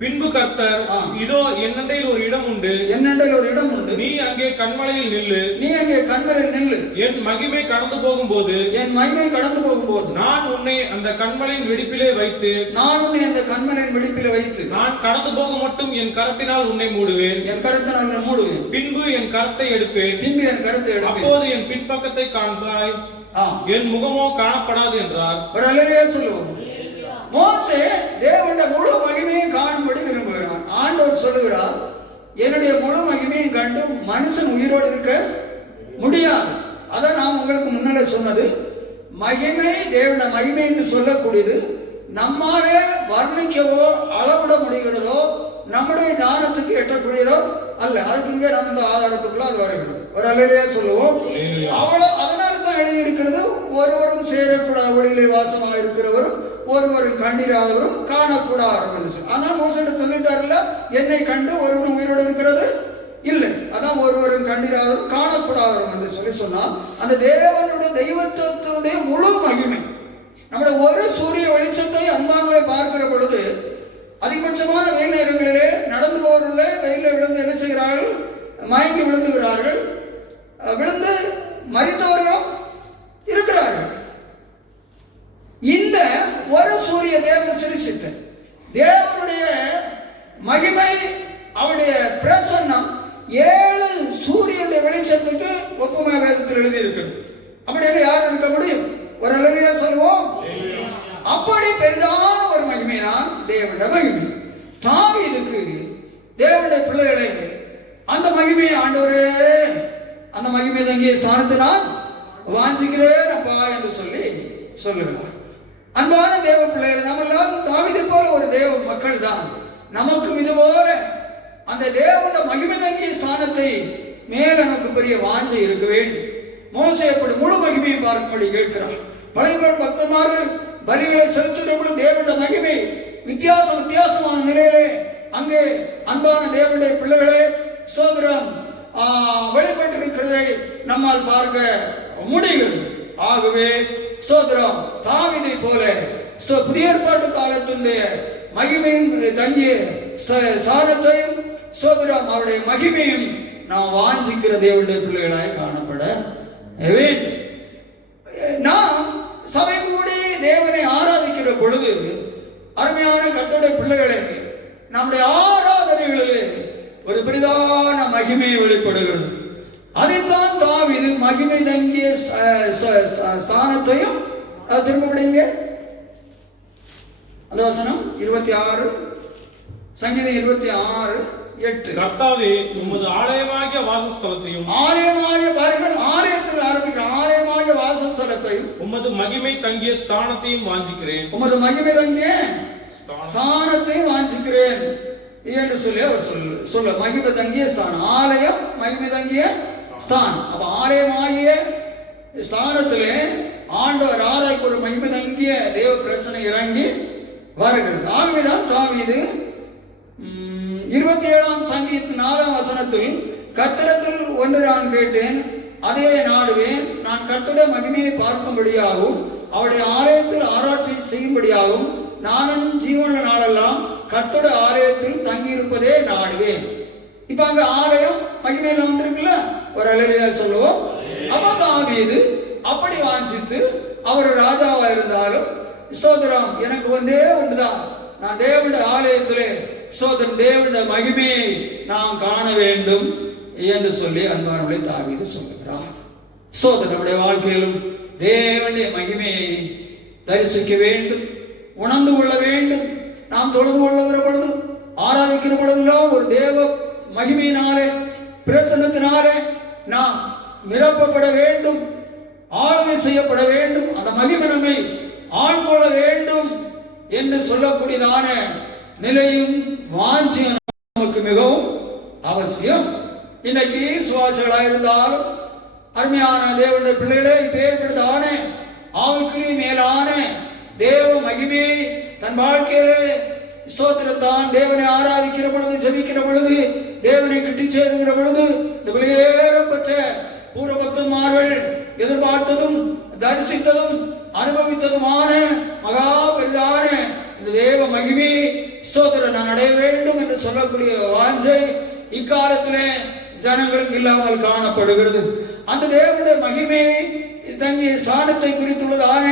பின்பு கர்த்தர், இதோ என்னண்டையில் ஒரு இடம் உண்டு, என்னண்டையில் ஒரு இடம் உண்டு, நீ அங்கே கண்மலையில் நில்லு, நீ அங்கே கண்மலையில் நில்லு, என் மகிமை கடந்து போகும்போது, என் மகிமை கடந்து போகும்போது நான் உன்னை அந்த கண்மலையின் வெடிப்பிலே வைத்து, நான் உன்னை அந்த கண்மலையின் வெடிப்பிலே வைத்து, நான் கடந்து போக மட்டும் என் கரத்தினால் உன்னை மூடுவேன், என் கரத்தினால் உன்னை மூடுவேன், பின்பு என் கரத்தை எடுப்பேன், பின்பு என் கரத்தை எடுப்பேன், அப்போது என் பின்பக்கத்தை காண்பாய், என் முகமோ காணப்படாது என்றார். ஒரு அல்லேலூயா சொல்லுவோம். மோசே தேவனுடைய முழு மகிமையை காணும்படி விரும்புகிறான். ஆண்டவர் சொல்லுகிறார், என்னுடைய முழு மகிமையை கண்டு மனுஷன் உயிரோடு இருக்க முடியாது. அதான் நான் உங்களுக்கு முன்னாலே சொன்னது. மகிமை, தேவனுடைய மகிமை என்று சொல்லக்கூடியது நம்மாலே வர்ணிக்கவோ அளவிட முடிகிறதோ நம்முடைய ஞானத்துக்கு எட்டக்கூடியதோ அல்ல. அதுக்கு இங்கே நம்ம இந்த ஆதாரத்துக்குள்ள அது வருகிறது. ஒரு அல்லேலூயா சொல்லுவோம். அவ்வளவு. அதனால தான் எழுதியிருக்கிறது, ஒருவரும் சேரக்கூடாத ஒளியிலே வாசமாக இருக்கிறவரும் ஒருவரும் கண்டிராதவரும் காணக்கூடாது. அதான் மோசடி சொல்லிட்டாருல்ல, என்னை கண்டு ஒருவரும் உயிரோடு இருக்கிறது இல்லை. அதான் ஒருவரும் கண்டிராதவரும் காணக்கூடாதவரும் என்று சொல்லி சொன்னால், அந்த தேவனுடைய தெய்வத்துவத்தினுடைய முழு மகிமை நம்முடைய ஒரு சூரிய வெளிச்சத்தை அன்பானவை பார்க்கிற பொழுது அதிகபட்சமான வெயில் நேரங்களிலே நடந்து போவதில்லை. வெயிலில் விழுந்து என்ன செய்கிறார்கள்? மயங்கி விழுந்துகிறார்கள். விழுந்து மரித்தவர்களும் இருக்கிறார்கள். இந்த ஒரு சூரிய தேவன் சிரிச்சிட்ட தேவனுடைய மகிமை, அவருடைய பிரசன்னம் 7 சூரியனுடைய வெளிச்சத்துக்கு ஒப்புமை வேதத்தில் எழுதி இருக்கிறது. அப்படி யார் இருக்க முடியும்? ஒரு அல்லேலூயா சொல்லுவோம். அப்படி பெரிதான ஒரு மகிமை தான் தேவனுடைய மகிமை. தாவீதுக்கு தேவனுடைய பிள்ளைகளை அந்த மகிமையை, ஆண்டவரே அந்த மகிமை தங்கிய ஸ்தானத்தை நான் வாஞ்சிக்கிறேன் அப்பா என்று சொல்லி சொல்லுகிறார். அன்பான தேவ பிள்ளைகளை, நம்மெல்லாம் தாவீதை போல ஒரு தேவ மக்கள் தான். நமக்கும் இது போல அந்த தேவனுடைய மகிமை தங்கிய ஸ்தானத்தை மேல நமக்கு பெரிய வாஞ்சை இருக்க வேண்டும். மோசே அப்படி முழு மகிமையை பார்க்கும்படி கேட்கிறார். பழைய பக்தமார்கள் பலிகளை செலுத்துகிற பொழுது தேவனுடைய மகிமை வித்தியாசமான நிலையிலே அங்கே அன்பான தேவனுடைய பிள்ளைகளே ஸ்தோத்திரம் வெளிப்பட்டிருக்கிறதை நம்மால் பார்க்க முடிகிறது. ஆகவே ஸ்தோத்திரம், தாவீதை போல புதிய ஏற்பாட்டு காலத்தினுடைய மகிமையின் தங்கிய ஸ்தானத்தையும் ஸ்தோத்திரம் அவருடைய மகிமையும் நாம் வாஞ்சிக்கிற தேவனுடைய பிள்ளைகளாய் காணப்பட வேண்டும். நாம் சபை கூடி தேவனை ஆராதிக்கிற பொழுது அருமையான கர்த்தருடைய பிள்ளைகளே, நம்முடைய ஆராதனைகளிலே ஒரு பெரிதான மகிமை வெளிப்படுகிறது. அதைத்தான் தாவீது மகிமை தங்கிய ஸ்தானத்தையும் திரும்ப விடுங்க. அந்த வசனம் 26, சங்கீதம் 26:8. கர்த்தாவே, உமது ஆலயமாகிய வாசஸ்தலத்தையும், ஆலயமாகிய பாருங்கள், ஆலயத்தில் ஆரம்பிக்கிற ஆலயமாகிய வாசஸ்தலத்தையும் உமது மகிமை தங்கிய ஸ்தானத்தையும் வாஞ்சிக்கிறேன், உமது மகிமை தங்கிய ஸ்தானத்தையும் வாஞ்சிக்கிறேன் என்று சொல்லி அவர் சொல்ல மகிமை தங்கிய ஸ்தானம், ஆலயம் மகிமை தங்கிய ஸ்தானம். அப்ப ஆலயமாகிய ஸ்தானத்திலே ஆண்டவர் ஆராய்க்கு ஒரு மகிமை தங்கிய தேவ பிரச்சனை இறங்கி வருகிறது. ஆகவேதான் தாவீது 27ஆம் சங்கீதத்தின் 4ஆம் வசனத்தில், கர்த்தரிடத்தில் ஒன்று நான் கேட்டேன், அதே நாடுவேன், நான் கர்த்தருடைய மகிமையை பார்க்கும்படியாகவும் அவருடைய ஆலயத்தில் ஆராய்ச்சி செய்யும்படியாகவும் நானும் ஜீவன நாளெல்லாம் கர்த்தருடைய ஆலயத்தில் தங்கியிருப்பதே நாடுவேன். இப்ப அங்க ஆலயம் மகிமையில வந்திருக்குல்ல, ஒரு அல்லேலூயா சொல்லுவோம். அப்ப தாவீது அப்படி வாஞ்சித்து, அவர் ராஜாவா இருந்தாலும் ஸ்தோத்திரம், எனக்கு ஒன்றே ஒன்றுதான், நான் தேவனுடைய ஆலயத்திலே ஸ்தோத்திரம் தேவனுடைய மகிமையை நாம் காண வேண்டும் என்று சொல்லி அன்பானவர்களை தாவீது சொல்லுகிறார். ஸ்தோத்திரம் நம்முடைய வாழ்க்கையிலும் தேவனுடைய மகிமையை தரிசிக்க வேண்டும், உணர்ந்து கொள்ள வேண்டும். நாம் தொழுது கொள்ளுகிற பொழுது, ஆராதிக்கிற பொழுதெல்லாம் ஒரு தேவ மகிமையினாலே, பிரசன்னத்தினாலே நாம் நிரப்பப்பட வேண்டும், ஆளுகை செய்யப்பட வேண்டும். அந்த மகிமை நம்மை ஆட்கொள்ள வேண்டும் என்று சொல்லக்கூடியதான நிலையும் வாஞ்சியும் நமக்கு மிகவும் அவசியம். இன்னைக்கு சுவாசிகளாக இருந்தாலும் அருமையான தேவனுடைய பிள்ளைகளே, இப்பேற்பட்டதான ஆவிக்குரிய மேலான தேவ மகிமையை தன் வாழ்க்கையிலே ஸ்தோத்திரத்தான் தேவனை ஆராதிக்கிற பொழுது, ஜெபிக்கிற பொழுது, தேவனை கிட்டி சேருகிற பொழுது, இந்த விலையேறப்பட்ட பூர்வ பக்தன்மார்கள் எதிர்பார்த்ததும் தரிசித்ததும் அனுபவித்ததுமான மகா பெரிதான இந்த தேவ மகிமை ஸ்தோத்திரம் நான் அடைய வேண்டும் என்று சொல்லக்கூடிய வாஞ்சை இக்காலத்திலே ஜனங்களுக்கு இல்லாமல் காணப்படுகிறது. அந்த தேவனுடைய மகிமை தங்கிய ஸ்தானத்தை குறித்துள்ளதான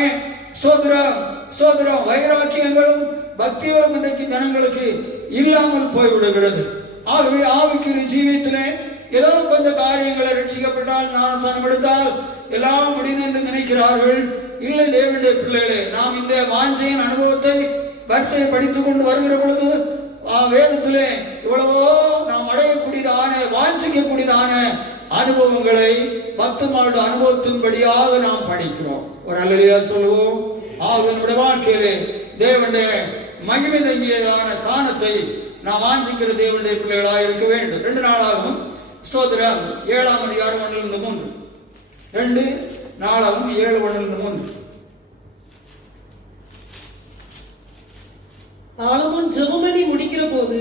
ஸ்தோத்திரம் வைராக்கியங்களும் பக்திகளும் இன்றைக்கு ஜனங்களுக்கு இல்லாமல் போய்விடுகிறது. ஆகவே ஆவிக்குரிய ஜீவியத்திலே ஏதோ கொஞ்சம் காரியங்களை ரட்சிக்கப்பட்டால், ஞானஸ்நானம் எடுத்தால் எல்லாம் முடியும் என்று நினைக்கிறார்கள். இல்லை தேவனுடைய பிள்ளைகளே, நாம் இந்த வாஞ்சையின் அனுபவத்தை வரிசையை படித்துக் கொண்டு வருகிற பொழுது வேதத்திலே இவ்வளவோ நாம் அடையக்கூடியதான வாஞ்சிக்கக்கூடியதான அனுபவங்களை பக்தமாவுடைய அனுபவத்தின்படியாக நாம் படிக்கிறோம். ஒரு அல்லேலூயா சொல்லுவோம். நம்முடைய வாழ்க்கையிலே தேவனுடைய மகிமை தங்கியதான ஸ்தானத்தை நாம் வாஞ்சிக்கிற தேவனுடைய பிள்ளைகளாக இருக்க வேண்டும். 2 நாளாகவும் ஸ்தோத்திரம் 7ஆம் அதிகாரம் 1-3, 2 நாளாகவும் 7:1-3. சாலமோன் ஜெபமணி முடிக்கிற போது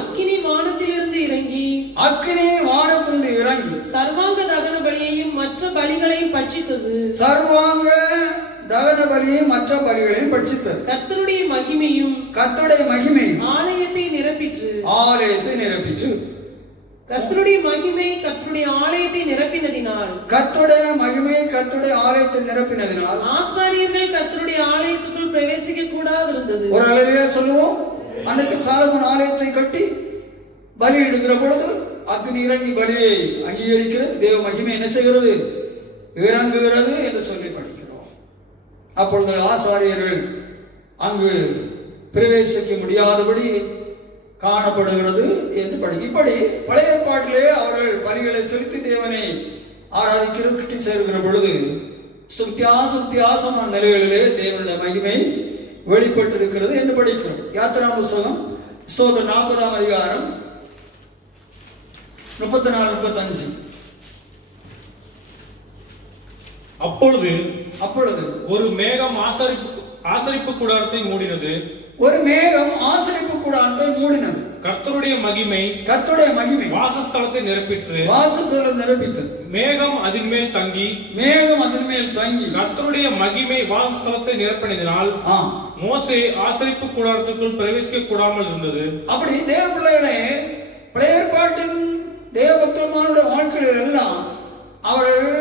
அக்கினி வானத்திலிருந்து இறங்கி சர்வாங்க தகன பலியையும் மற்ற பலிகளையும் பட்சித்தது. கர்த்தருடைய மகிமையும் ஆலயத்தை நிரப்பிற்று. கர்த்தருடைய மகிமை கர்த்தருடைய ஆலயத்தை நிரப்பினதினால் ஆசாரியர்கள் கர்த்தருடைய ஆலயத்துக்குள் பிரவேசிக்க கூடாது இருந்தது. ஒரு அல்லேலூயா சொல்லுவோம். அன்னைக்கு சாலமோன் ஆலயத்தை கட்டி பலியிடுகிற பொழுது அக்னி இறங்கி பலியை அங்கீகரிக்கிறது. தேவ மகிமை என்ன செய்கிறது? இறங்குகிறது என்று சொல்லி படிக்கிறோம். அப்பொழுது ஆசாரியர்கள் அங்கு பிரவேசிக்க முடியாதபடி காணப்படுகிறது என்று இப்படி பழைய ஏற்பாட்டிலே அவர்கள் பலிகளை செலுத்தி தேவனை ஆராதிக்கிற கிட்டி சேருகிற பொழுது வித்தியாசமான நிலைகளிலே தேவனுடைய மகிமை வெளிப்பட்டிருக்கிறது என்று படிக்கிறோம். யாத்திரா புஸ்தகம் 40ஆம் அதிகாரம் 34-35. அப்பொழுது ஒரு மேகம் ஆசரிப்பு கூடாரத்தை மூடினது. கர்த்தருடைய மகிமை வாசஸ்தலத்தை நிரப்பிற்று. மேகம் அதன் மேல் தங்கி கர்த்தருடைய மகிமை வாசஸ்தலத்தை நிரப்பினதினால் மோசே ஆசரிப்பு கூடாரத்துக்குள் பிரவேசிக்க கூடாமல் இருந்தது. அப்படி தேவ பிள்ளைகளே, பழைய ஏற்பாட்டின் தேவ பக்தர்களுடைய வாழ்க்கையில் எல்லாம் அவர்கள்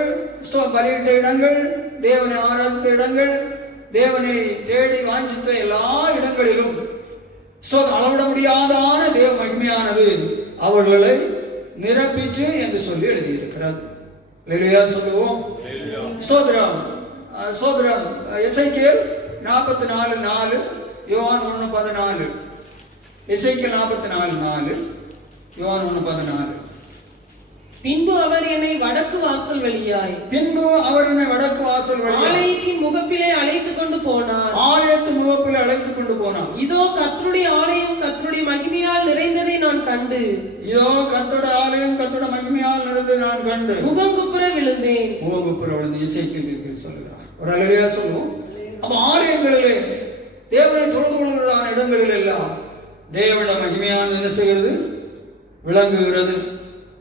பலியிட்ட இடங்கள், தேவனை ஆராதித்த இடங்கள், தேவனை தேடி வாஞ்சித்த எல்லா இடங்களிலும் அளவிட முடியாதான தேவ மகிமையானது அவர்களை நிரப்பிற்று என்று சொல்லி எழுதியிருக்கிறது. அல்லேலூயா சொல்லுவோம். ஸ்தோத்திரம். எசேக்கியேல் 44:4, யோவான் 1:14. எசேக்கியேல் 44:4, யோவான் 1:14. பின்பு அவர் என்னை வடக்கு வாசல் வழியாய் ஆலயத்தின் முகப்பிலே அழைத்துக் கொண்டு போனார். இதோ கர்த்தருடைய ஆலயம் கர்த்தருடைய மகிமையால் நிறைந்ததை நான் கண்டு முகங்குப்புற விழுந்தேன். எசேக்கியேல் சொல்லுகிறார். ஒரு அல்லேலூயா சொல்லுவோம். அப்ப ஆலயங்களிலே தேவனை தொழுது கொள்கிறதான இடங்களில் எல்லாம் தேவனுடைய மகிமையான என்ன செய்கிறது? விளங்குகிறது,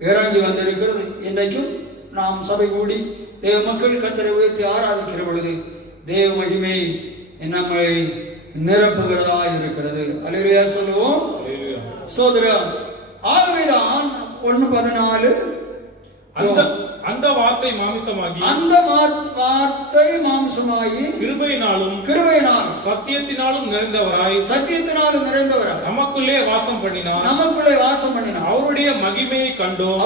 இறங்கி வந்திருக்கிறது. இன்றைக்கும் நாம் சபை கூடி தேவ மக்கள் கர்த்தரை உயர்த்தி ஆராதிக்கிற பொழுது தேவ மகிமை நம்மை நிரப்புகிறதா இருக்கிறது. அல்லேலூயா சொல்லுவோம். ஸ்தோத்திரம். ஆகவேதான் 1:14 அந்த வார்த்தை மாமிசமாகி கிருபையினாலும் சத்தியத்தினாலும் நிறைந்தவராய் நமக்குள்ளே வாசம் பண்ணினார் அவருடைய மகிமையை கண்டோம்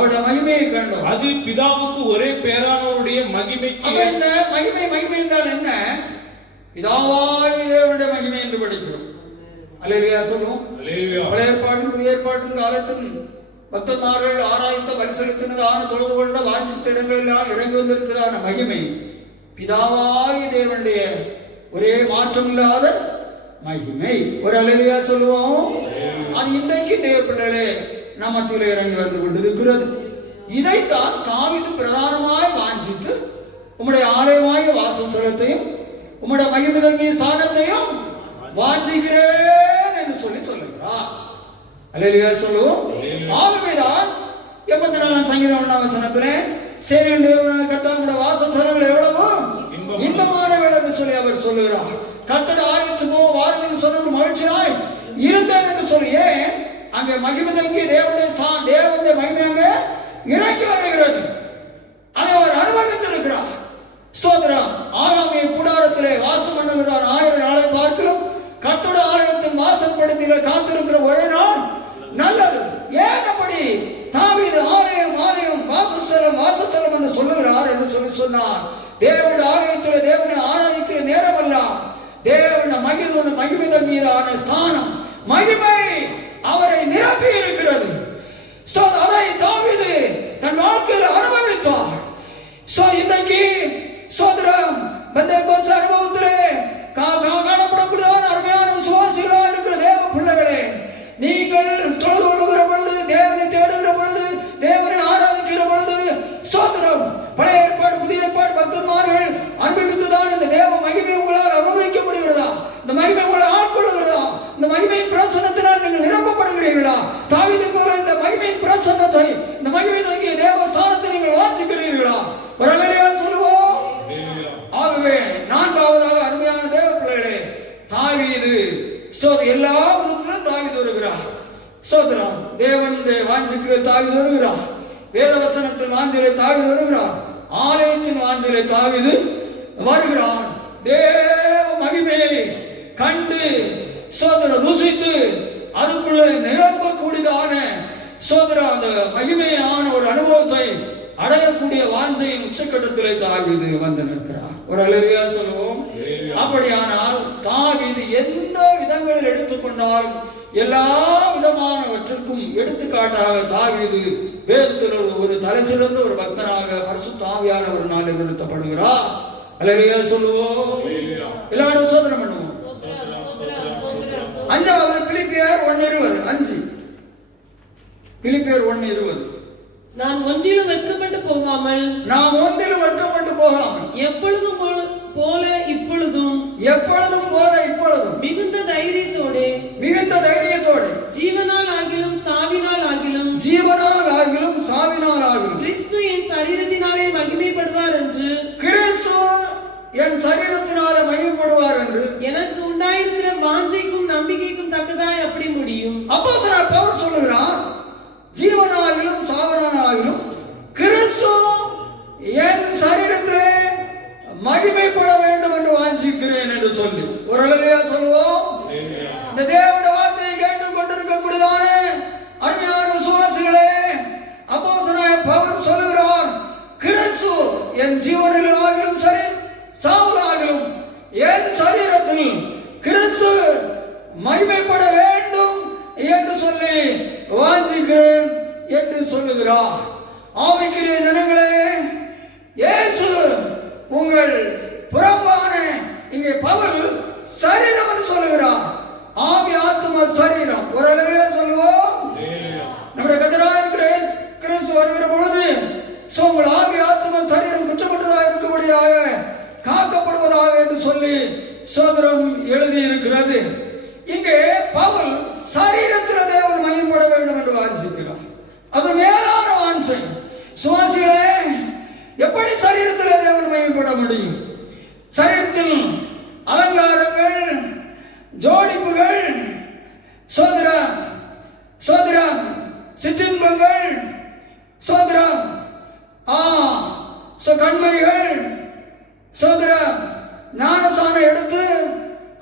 அது பிதாவுக்கு ஒரே பேரானவருடைய மகிமைக்கு. இந்த மகிமை என்றால் என்ன? பிதாவாய் தேவனுடைய மகிமை என்று படிக்கிறோம். அல்லேலூயா சொல்லுவோம். பழைய ஏற்பாட்டின் புதிய ஏற்பாட்டின் காலத்தில் பக்தமார்கள் ஆராய்ந்த பரிசீலித்தனதான தொழுது கொண்ட வாஞ்சித்த இடங்களெல்லாம் இறங்கி வந்திருக்கிறான மகிமை பிதாவாய் தேவனுடைய ஒரே மாற்றமில்லாத மகிமை. ஒரு அல்லேலூயா சொல்லுவோம். அது இன்றைக்கு தேவ பிள்ளைகளே நமத்திலே இறங்கி வந்து கொண்டிருக்கிறது. இதைத்தான் தாவீது பிரதானமாய் வாஞ்சித்து உம்முடைய ஆலயமாய வாசஸ்தலத்தையும் உம்முடைய மகிமை தங்கிய ஸ்தானத்தையும் வாஞ்சிக்கிறேன் என்று சொல்லுகிறார். அல்லேலூயா சொல்லுவோம். ஆகவேதான் 84 சங்கீதம் 1 வசனத்திலே சேனையின் தேவனாகிய கர்த்தருடைய வாசஸ்தலங்கள் எவ்வளவு இன்பமானவைகள் என்று சொல்லி அவர் சொல்லுகிறார். கர்த்தருடைய ஆலயத்துக்கு வாருங்கள் சொன்ன மகிழ்ச்சியாய் இருந்தேன் என்று சொல்லியே அங்கே மகிமை தங்கிய தேவனுடைய மகிமை அங்கே இறங்கி வருகிறது. அதை அவர் அனுபவித்திருக்கிறார். ஸ்தோத்திரம். ஆகாமிய கூடாரத்திலே வாசம் பண்ணுகிறார் 1000 நாளை பார்க்கிறோம். கர்த்தருடைய ஆலயத்தின் வாசற்படியிலே காத்திருக்கிற ஒரே நாள் நல்லது. ஏன் அப்படி தாவீது ஆலயம் வாசஸ்தலம் என்று சொல்லுகிறார் என்று சொன்னார். தேவனுடைய ஆலயத்திலே தேவனை ஆராதிக்கிற நேரம் அல்ல, தேவனுடைய மகிமை தங்கியதான ஸ்தானம் மகிமை அவரை நிரப்பி இருக்கிறது. அதை தாவீது தன் வாழ்க்கையில் அனுபவித்தார். இன்றைக்கு சோதரம் பெந்தேகோஸ்து அனுபவத்திலே காணப்படக்கூடியதான அருமையான விசுவாசிகளாக இருக்கிற தேவ பிள்ளைகளே, நீங்கள் தொழுது கொள்ளுகிற பொழுது, தேவனை தேடுகிற பொழுது, தேவனை ஆராதிக்கிற பொழுது, ஸ்தோத்திரம், பழைய ஏற்பாடு புதிய ஏற்பாடு பக்தன்மார்கள் அனுபவித்துதான் இந்த தேவ மகிமை உங்களால் அனுபவிக்க முடிகிறதா? இந்த மகிமை உங்களை ஆட்கொள்ளுகிறதா? இந்த மகிமையின் பிரசன்னத்தினால் நீங்கள் நிரப்பப்படுகிறீர்களா? தாவீது போல இந்த மகிமையின் பிரசன்னத்தை, இந்த மகிமை நோக்கிய தேவஸ்தானத்தை நீங்கள் வாசிக்கிறீர்களா? ஒரு அல்லேலூயா சொல்லுவோம். ஆகவே 4வதாக அருமையான தேவ பிள்ளைகளே, தாவீது எல்லா விதத்திலும் தாவீது வருகிறார். ஸ்தோத்திரம். தேவனுடைய வாஞ்சிக்கிற தாவீது வருகிறார். வேதவசனத்தின் வாஞ்சிலே தாவீது வருகிறார். ஆலயத்தின் வாஞ்சிலே தாவீது வருகிறார். தேவ மகிமையை கண்டு ஸ்தோத்திரம் ருசித்து அதுக்குள்ளே நிரம்பக்கூடியதான ஸ்தோத்திரம் அந்த மகிமையான ஒரு அனுபவத்தை அடையக்கூடிய வாஞ்சையின் உச்சக்கட்டத்திலே தாவீது வந்து நிற்கிறார். ஒரு அல்லேலூயா சொல்லுவோம். அப்படியானால் தாவீது எந்த விதங்களில் எடுத்துக்கொண்டால் எல்லா விதமானவற்றிற்கும் எடுத்துக்காட்டாக தாவீது வேதத்தில் ஒரு தலை சிறந்த ஒரு பக்தனாக பரிசுத்த ஆவியானவரினால் நிறுத்தப்படுகிறார். அல்லேலூயா சொல்லுவோம். எல்லாரும் சோதனம் பண்ணுவோம். 5வது பிலிப்பியர் 1:20. பிலிப்பியர் 1:20. நான் ஒன்றிலும் வெட்கப்பட்டு போகாமல் எப்பொழுதும் போல இப்பொழுதும் மிகுந்த தைரியத்தோடு ஜீவனால் ஆகிலும் சாவினால் ஆகிலும் கிறிஸ்து என் சரீரத்தினாலே மகிமைப்படுவார் என்று எனக்கு உண்டாயிருக்கிற வாஞ்சைக்கும் நம்பிக்கைக்கும் தக்கதாய் அப்படி முடியும். அப்போஸ்தலர் பவுல் சொல்லுகிறார், ஜீவனாகிலும் சாவனாகிலும் கிறிஸ்து என் சரீரத்திலே மகிமைப்பட வேண்டும் என்று வாஞ்சிக்கிறேன் என்று சொல்லி ஒரு அல்லேலூயா சொல்லுவோம். இந்த தேவனுடைய வார்த்தையை கேட்டுக் கொண்டிருக்கக்கூடியதான அருமையான விசுவாசிகளே, அப்போஸ்தலர் பவுல் சொல்லுகிறார், கிறிஸ்து என் ஜீவனில் ஆகிலும் சரி சாவலாகிலும் என் சரீரத்தில் கிறிஸ்து மகிமைப்பட வேண்டும் என்று சொல்லி வாஞ்சிக்கிறேன் என்று சொல்லுகிறார். ஆவிக்குரிய ஜனங்களே, இயேசு உங்கள் புறம்பான இங்கே பவுல் சரீரம் என்று சொல்லுகிறார். ஆவி ஆத்தும சரீரம். ஒரு அல்லேலூயா சொல்லுவோம். நம்முடைய கர்த்தராகிய கிறிஸ்து வருகிற பொழுது உங்கள் ஆவி ஆத்தும சரீரம் குற்றமற்றதாக இருக்கக்கூடியதாக காக்கப்படுவதாக என்று சொல்லி சோதரம் எழுதி இருக்கிறது. இங்கே பவுல் சரீரத்தில் தேவன் மகிமைப்பட வேண்டும் என்று வாஞ்சிக்கிறார். அது மேலான வாஞ்சை. சுவாசிகளே, எப்படி சரீரத்தில் தேவன் மகிமைப்பட முடியும்? சரீரத்தில் அலங்காரங்கள், ஜோடிப்புகள், சோதரம், சிற்றின்பங்கள், சோதரம், கண்மைகள் சோதரம் ஞானசானம் எடுத்து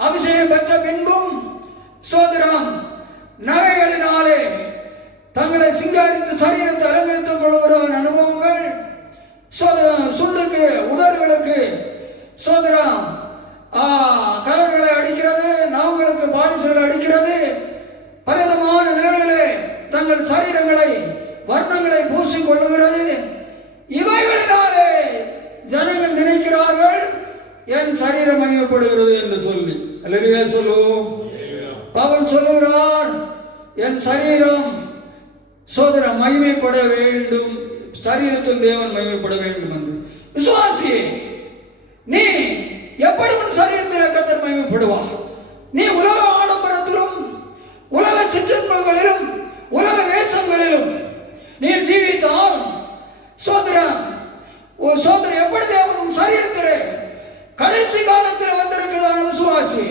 அபிஷேகம் பெற்ற பின்பும் சோதரம் நகைகளினாலே தங்களை சிங்காரித்து சரீரத்தை அலங்கரித்துக் கொள்கிற அனுபவங்கள், சுண்டுக்கு உடல்களுக்கு சோதரம் கலர்களை அடிக்கிறது, நாவுகளுக்கு பாலிசுகளை அடிக்கிறது, பலவிதமான நிலைகளிலே தங்கள் சரீரங்களை வர்ணங்களை பூசிக் கொள்ளுகிறது. இவைகளினாலே ஜனங்கள் நினைக்கிறார்கள் என் சரீரம் மகிமைப்படுகிறது என்று சொல்லி. அல்லேலூயா சொல்லுவோம். பவுல் சொல்லுகிறார், என் சரீரம் சோதரம் மகிமைப்பட வேண்டும், சரீரத்தில் தேவன் மகிமைப்பட வேண்டும் என்று. விசுவாசியே, நீ எப்படி உன் சரீரத்தில் கர்த்தர் மகிமைப்படுவார்? நீ உலக ஆடம்பரத்திலும் உலக சிற்றின்பங்களிலும் உலக வேஷங்களிலும் நீ ஜீவித்தால் சோதரம் எப்படி தேவன் சரீரத்திலே கடைசி காலத்தில் வந்திருக்கிறதான விசுவாசி,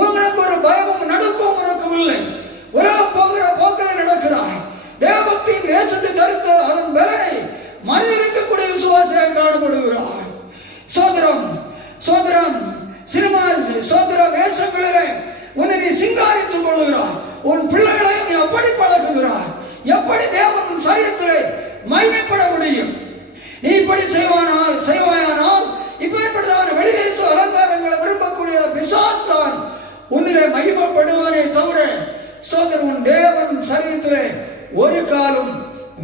உங்களுக்கு ஒரு பயமும் நடுக்கமும் இருக்கவில்லை. உலகம் போகிற போக்கில் நடக்கிறாய். தேவபக்தியின் வேஷத்தை தரித்து அதன் பலனை மனிதனுக்கக்கூடிய விசுவாசியாக காணப்படுகிறாய். சோதரம் சினிமா சோதர வேஷங்களிலே உன்னை நீ சிங்காரித்துக் கொள்ளுகிறாய். உன் பிள்ளைகளையும் நீ அப்படி பழகுகிறாய். எப்படி தேவன் சரீரத்திலே மகிமைப்பட முடியும்? நீ இப்படி செய்வாயானால் இப்படிப்பட்டதான வெளிவேச அலங்காரங்களை விரும்பக்கூடிய பிசாசு தான் உன்னிலே மகிமைப்படுவானே தவிர சோதரன் உன் தேவன் சரீரத்திலே ஒரு காலம்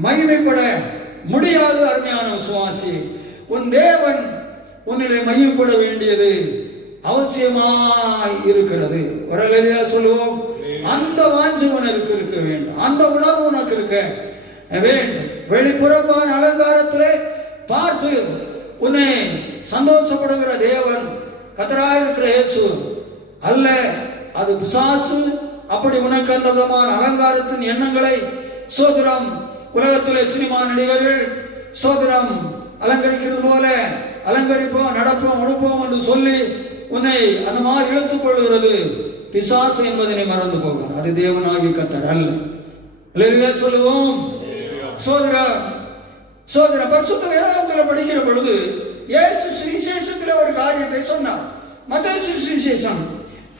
மகிமைப்பட முடியாது. அருமையான விசுவாசி, உன் தேவன் உன்னிலே மகிமைப்பட வேண்டியது அவசியமாய் இருக்கிறது. வரலையா சொல்லுவோம். அந்த வாஞ்சை உனக்கு இருக்க வேண்டும், அந்த உணர்வு உனக்கு இருக்க வேண்டும். வெளிப்புறமான அலங்காரத்திலே பார்த்து உன்னை சந்தோஷப்படுகிற தேவன் கர்த்தராயிருக்கிற இயேசு அல்ல, அது பிசாசு. அப்படி உனக்கு அந்த விதமான அலங்காரத்தின் எண்ணங்களை சோதரம் உலகத்திலே சினிமா நடிகர்கள் சோதரம் அலங்கரிக்கிறது போல அலங்கரிப்போம், நடப்போம், உடுப்போம் என்று சொல்லி உன்னை அந்த மாதிரி இழுத்துக் கொள்கிறது பிசாசு என்பதனை மறந்து போகும். அது தேவனாகி கர்த்தர் அல்ல. சொல்லுவோம். சோதர பரிசுத்த வேதாகமத்தில் படிக்கிற பொழுது இயேசு சுவிசேஷத்தில் ஒரு காரியத்தை சொன்னார். மத்தேயு சுவிசேஷம்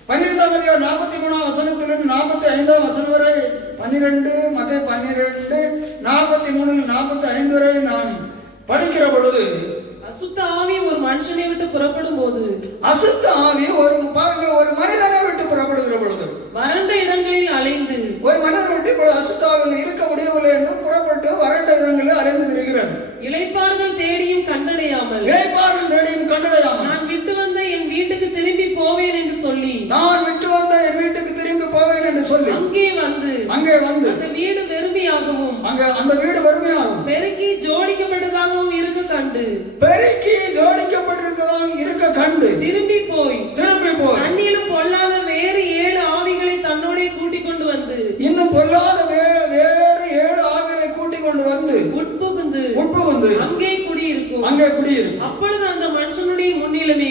12:43 45 வரை 12 மத்தேயு 12:43-45 வரை நாம் படிக்கிற பொழுது அசுத்த ஆவி ஒரு மனுஷனை விட்டு புறப்படும் போது, அசுத்த ஆவி ஒரு மனிதனை விட்டு புறப்படுகிற பொழுது வறண்ட இடங்களில் அலைந்து, ஒரு மனிதனை விட்டு அசுத்தாவில் இருக்க முடியவில்லை என்று புறப்பட்டு வறண்ட இடங்களில் அலைந்து திரிகிறது. இளைப்பாறுதல் தேடியும் கண்டடையாமல் நான் விட்டு வந்த என் வீட்டுக்கு திரும்பி போவேன் என்று சொல்லி அங்கே வந்து அந்த வீடு வெறுமையாகவும் பெருக்கி ஜோடிக்கப்பட்டதாகவும் இருக்க கண்டு திரும்பி போய் தண்ணீரும் பொல்லாத வேறு 7 ஆவிகளை தன்னோட கூட்டிக் கொண்டு வந்து, இன்னும் பொல்லாத வேறு 7 ஆவிகளை கூட்டிக் கொண்டு வந்து உட்புகுந்து அங்கே குடியிருக்கும். அப்பொழுது அந்த மனுஷனுடைய முன்னிலைமை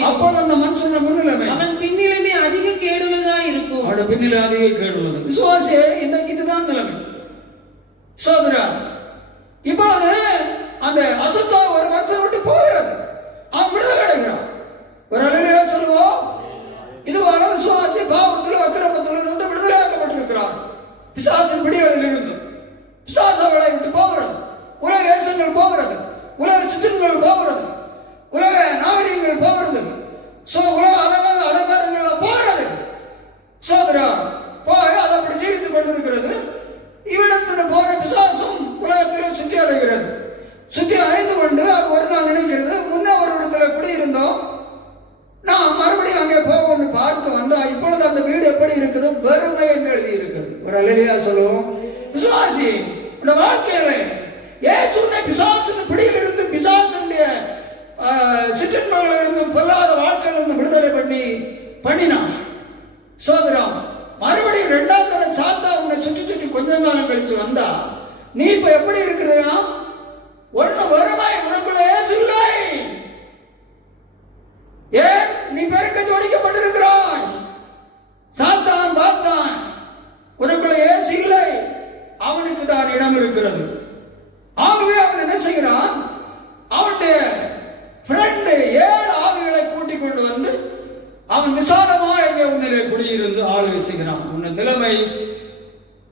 அவன் பின்னிலைமை அதிக கேடுள்ளதா இருக்கும். விசுவாசே, இன்னைக்கு இதுதான் நிலைமை. சோதரா, இப்பொழுது அந்த அசுத்தா ஒரு மனுஷன் விட்டு போகிறது, அவன் விடுதலை அடைகிறான். ஒரு அலையா சொல்லுவோம். இதுவான விசுவாசி பாவத்தில் அக்கிரமத்தில் இருந்து விடுதலையாக்கப்பட்டிருக்கிறார். பிசாசின் பிடிகளில் இருந்து பிசாசவளை விட்டு போகிறது. உலக வேஷங்கள் போகிறது, உலக சிற்றங்கள் போகிறது, உலக நாகரிகங்கள் போகிறது, உலக அலங்காரங்கள் போகிறது. சோதரா போய் அதை அப்படி ஜீவித்துக் கொண்டிருக்கிறது. இவ்விடத்தில் போற பிசாசும் உலகத்திலும் சுற்றி அடைகிறது. சுற்றி அடைந்து கொண்டு அது ஒரு நாள் நினைக்கிறது, முன்னே ஒரு இடத்துல குடியிருந்தோம், நான் மறுபடியும் அங்கே போகணும்னு பார்த்து வந்தா இப்பொழுது அந்த வீடு எப்படி இருக்குது? வெறுமை என்று எழுதி இருக்கிறது. ஒரு அல்லேலூயா சொல்லுவோம். விசுவாசி இந்த வாழ்க்கையில இயேசுவை பிசாசின் பிடியிலிருந்து, பிசாசுடைய சிற்றின்பங்களிலிருந்து, பொல்லாத வாழ்க்கையிலிருந்து விடுதலை பண்ணினான். சோதரம் மறுபடியும் 2ஆம் தடவை சாத்தா உன்னை சுற்றி கொஞ்ச காலம் கழிச்சு வந்தா நீ இப்ப எப்படி இருக்கிறியா? ஒண்ணு வருமாய் உனக்குள்ள இயேசு இல்லை. ஏன் நீ பெருக்க ஜோடிக்கப்பட்டிருக்கிறாய்? சாத்தான் பார்த்தான், உனக்குள்ள இயேசு இல்லை, அவனுக்கு தான் இடம் இருக்கிறது. ஆகவே அவன் என்ன செய்கிறான்? அவனுடைய நிலைமை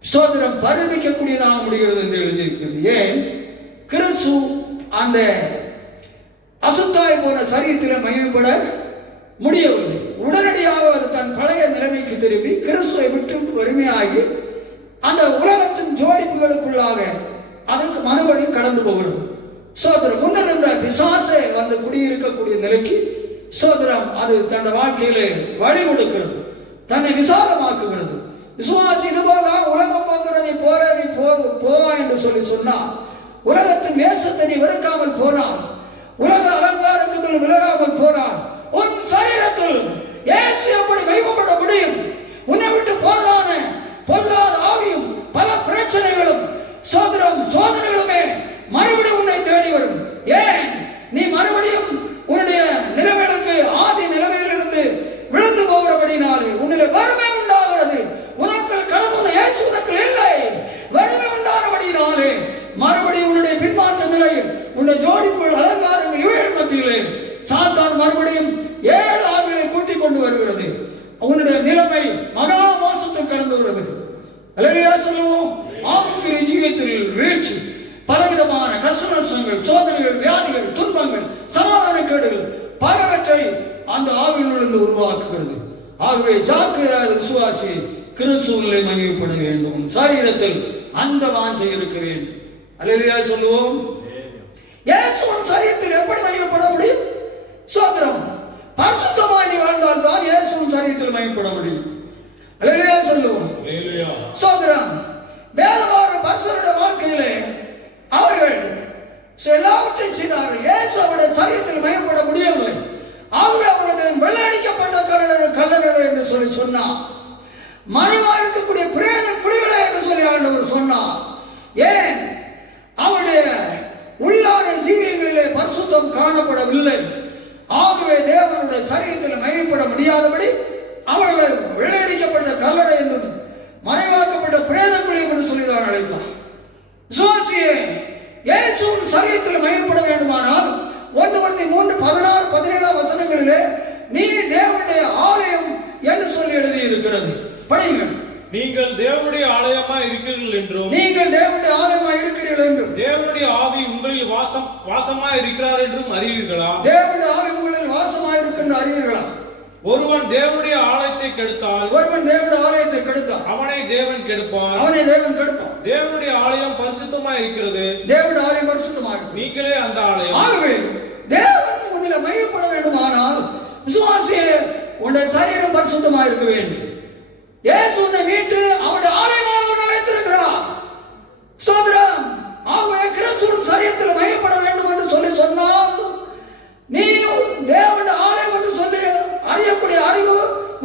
சோதரம் பரிமிக்கக்கூடியதாக முடிகிறது என்று எழுதியிருக்கிறது. ஏன்? கிறிஸ்து அந்த அசுத்தாய் போன சரீரத்தில் மகிமைப்பட முடியவில்லை. உடனடியாக அது தன் பழைய நிலைமைக்கு திரும்பி கிறிஸ்துவை விட்டு வறுமையாகி அந்த உலகத்தின் ஜோடிப்புகளுக்குள்ளாக அதுக்கு மறுபடியும் கடந்து போகிறது. சோதரம் முன்னர் இருந்த பிசாசை வந்து குடியிருக்கக்கூடிய நிலைக்கு சோதரம் அது தன் வாழ்க்கையிலே வழி கொடுக்கிறது, தன்னை விசாலமாக்குகிறது. விசுவாசி இதுபோல உலகம் போகிறதை போற நீ போவா என்று சொன்னால், உலகத்தின் நேசத்தை நீ வெறுக்காமல் போனான், உலக அலங்காரத்துக்குள் விலகாமல் போனான், உன் சரீரத்தில் இயேசு எப்படி மகிமைப்பட முடியும்? உன்னை விட்டு போனதான பொல்லாத ஆவியும் பல பிரச்சனைகளும் சோதனைகளுமே மறுபடியும் உன்னை தேடி வரும். ஏன்? நீ மறுபடியும் உன்னுடைய நிலைமைகளுக்கு ஆதி நிலைமையிலிருந்து விழுந்து போகிறபடினாலே உன்னிலே வறுமை உண்டாகிறது. உனக்குள் கடந்த இயேசு உனக்கு இல்லை. வறுமை உண்டானபடினாலே மறுபடியும் உன்னுடைய பின்மாற்ற நிலையில் உன்னுடைய ஜோடிப்புகள் அலங்காரங்கள் இவைகள் மத்தியிலே சாத்தான் மறுபடியும் 7 ஆவிகளை கூட்டிக் கொண்டு வருகிறது. உன்னுடைய நிலைமை மகா மோசத்தில் கடந்து வருகிறது. அல்லேலூயா சொல்லுவோம். ஆவிக்குரிய ஜீவியத்தில் வீழ்ச்சி, பலவிதமான கஷ்ட நஷ்டங்கள், சோதனைகள், வியாதிகள், துன்பங்கள், சமாதான கேடுகள் பலவற்றை அந்த ஆவியிலிருந்து உருவாக்குகிறது. ஆகவே ஜாக்கிரதையாக விசுவாசி கிறிஸ்துவிலே மகிமைப்பட வேண்டும். சரீரத்தில் அந்த வாஞ்சை இருக்க வேண்டும். அல்லேலூயா சொல்லுவோம். இயேசுவின் சரீரத்தில் எப்படி மகிமைப்பட முடியும்? சோதரம் பரிசுத்தமாய் நீ வாழ்ந்தால் தான் இயேசுவின் சரீரத்தில் மகிமைப்பட முடியும். அல்லேலூயா சொல்லுவோம். சோதரம் வேதவார பரிசுத்தருடைய வாழ்க்கையிலே அவர்கள் எல்லாவற்றையும் செய்தார்கள். இயேசு அவருடைய சரீரத்தில் மகிமைப்பட முடியவில்லை. ஆகவே அவருடைய வெள்ளடிக்கப்பட்ட கல்லறைகள் என்று சொன்னார். மறைவாக இருக்கக்கூடிய பிரேத குழிகளை என்று சொல்லி ஆண்டவர் சொன்னார். ஏன்? அவருடைய உள்ளான ஜீவியங்களிலே பரிசுத்தம் காணப்படவில்லை. ஆகவே தேவனுடைய சரீரத்தில் மகிமைப்பட முடியாதபடி அவர்களை வெள்ளடிக்கப்பட்ட கல்லறை என்றும் மறைவாக்கப்பட்ட பிரேத குழி என்று சொல்லிதான் அழைத்தார். விசுவாசியே, இயேசுவின் சரீரத்தில் மகிமைப்பட வேண்டுமானால் 1 Corinthians 3:16-17 வசனங்களிலே நீ தேவனுடைய ஆலயம் என்று சொல்லி எழுதி இருக்கிறது. படியுங்கள். நீங்கள் தேவனுடைய ஆலயமா இருக்கிறீர்கள் என்றும், நீங்கள் தேவனுடைய ஆலயமா இருக்கிறீர்கள் என்றும், தேவனுடைய ஆவி உங்களில் வாசமா இருக்கிறார் என்றும் அறிவீர்களா? தேவனுடைய ஆவி உங்களில் வாசமா இருக்கின்ற அறிவீர்களா? ஒருவன் தேவனுடைய ஆலயத்தை கெடுத்தால், அவனை தேவன் கெடுப்பான். தேவனுடைய ஆலயம் பரிசுத்தமா இருக்கிறது. தேவனுடைய ஆலயம் பரிசுத்தமா இருக்கு. நீங்களே அந்த ஆலயம். ஆகவே தேவன் உன்னிலே மகிமைப்பட வேண்டுமானால் விசுவாசியே உன்னுடைய சரீரம் பரிசுத்தமா இருக்க வேண்டும். இயேசு உன்னை மீட்டு அவருடைய ஆலயமாக உன்னை வைத்திருக்கிறார். ஸ்தோத்திரம். ஆகவே கிறிஸ்துவின் சரீரத்தில் மகிமைப்பட வேண்டும் என்று சொன்னால் நீ தேவனுடைய ஆலயம் என்று சொல்லி அறியக்கூடிய அறிவு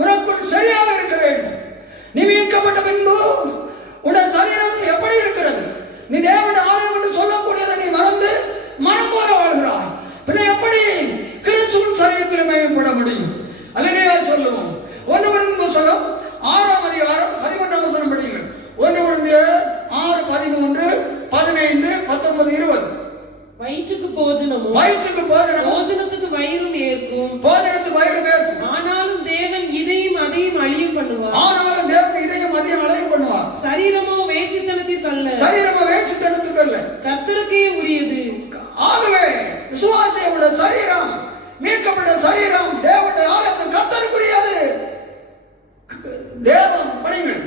உனக்குள் சரியாக இருக்க வேண்டும். நீ மீட்கப்பட்ட பின்பு உன்னுடைய சரீரம் எப்படி இருக்கிறது? நீ தேவனுடைய ஆலயம் என்று சொல்லக்கூடியதை நீ மறந்து மனம் போல வாழ்கிறாய். பின்ன எப்படி கிறிஸ்துவின் சரீரத்தில் மகிமைப்பட முடியும்? அல்லேலூயா சொல்லுவோம். 1 Corinthians புத்தகம் 6ஆம் அதிகாரம் 11ஆம் வசனம் படியுங்கள். 1 Corinthians 6:13, 15, 19, 20. வயிற்றுக்கு போஜனமும் போஜனத்துக்கு வயிறும் ஏற்கும். ஆனாலும் தேவன் இதையும் அதையும் அழியும் பண்ணுவார். சரீரமோ வேசித்தனத்துக்கு அல்ல, கர்த்தருக்கே உரியது. ஆகவே விசுவாசியோட சரீரம், மீட்கப்பட்ட சரீரம் தேவனுடைய ஆலயத்தில் கர்த்தருக்குரியது. தேவன் படிங்கள்.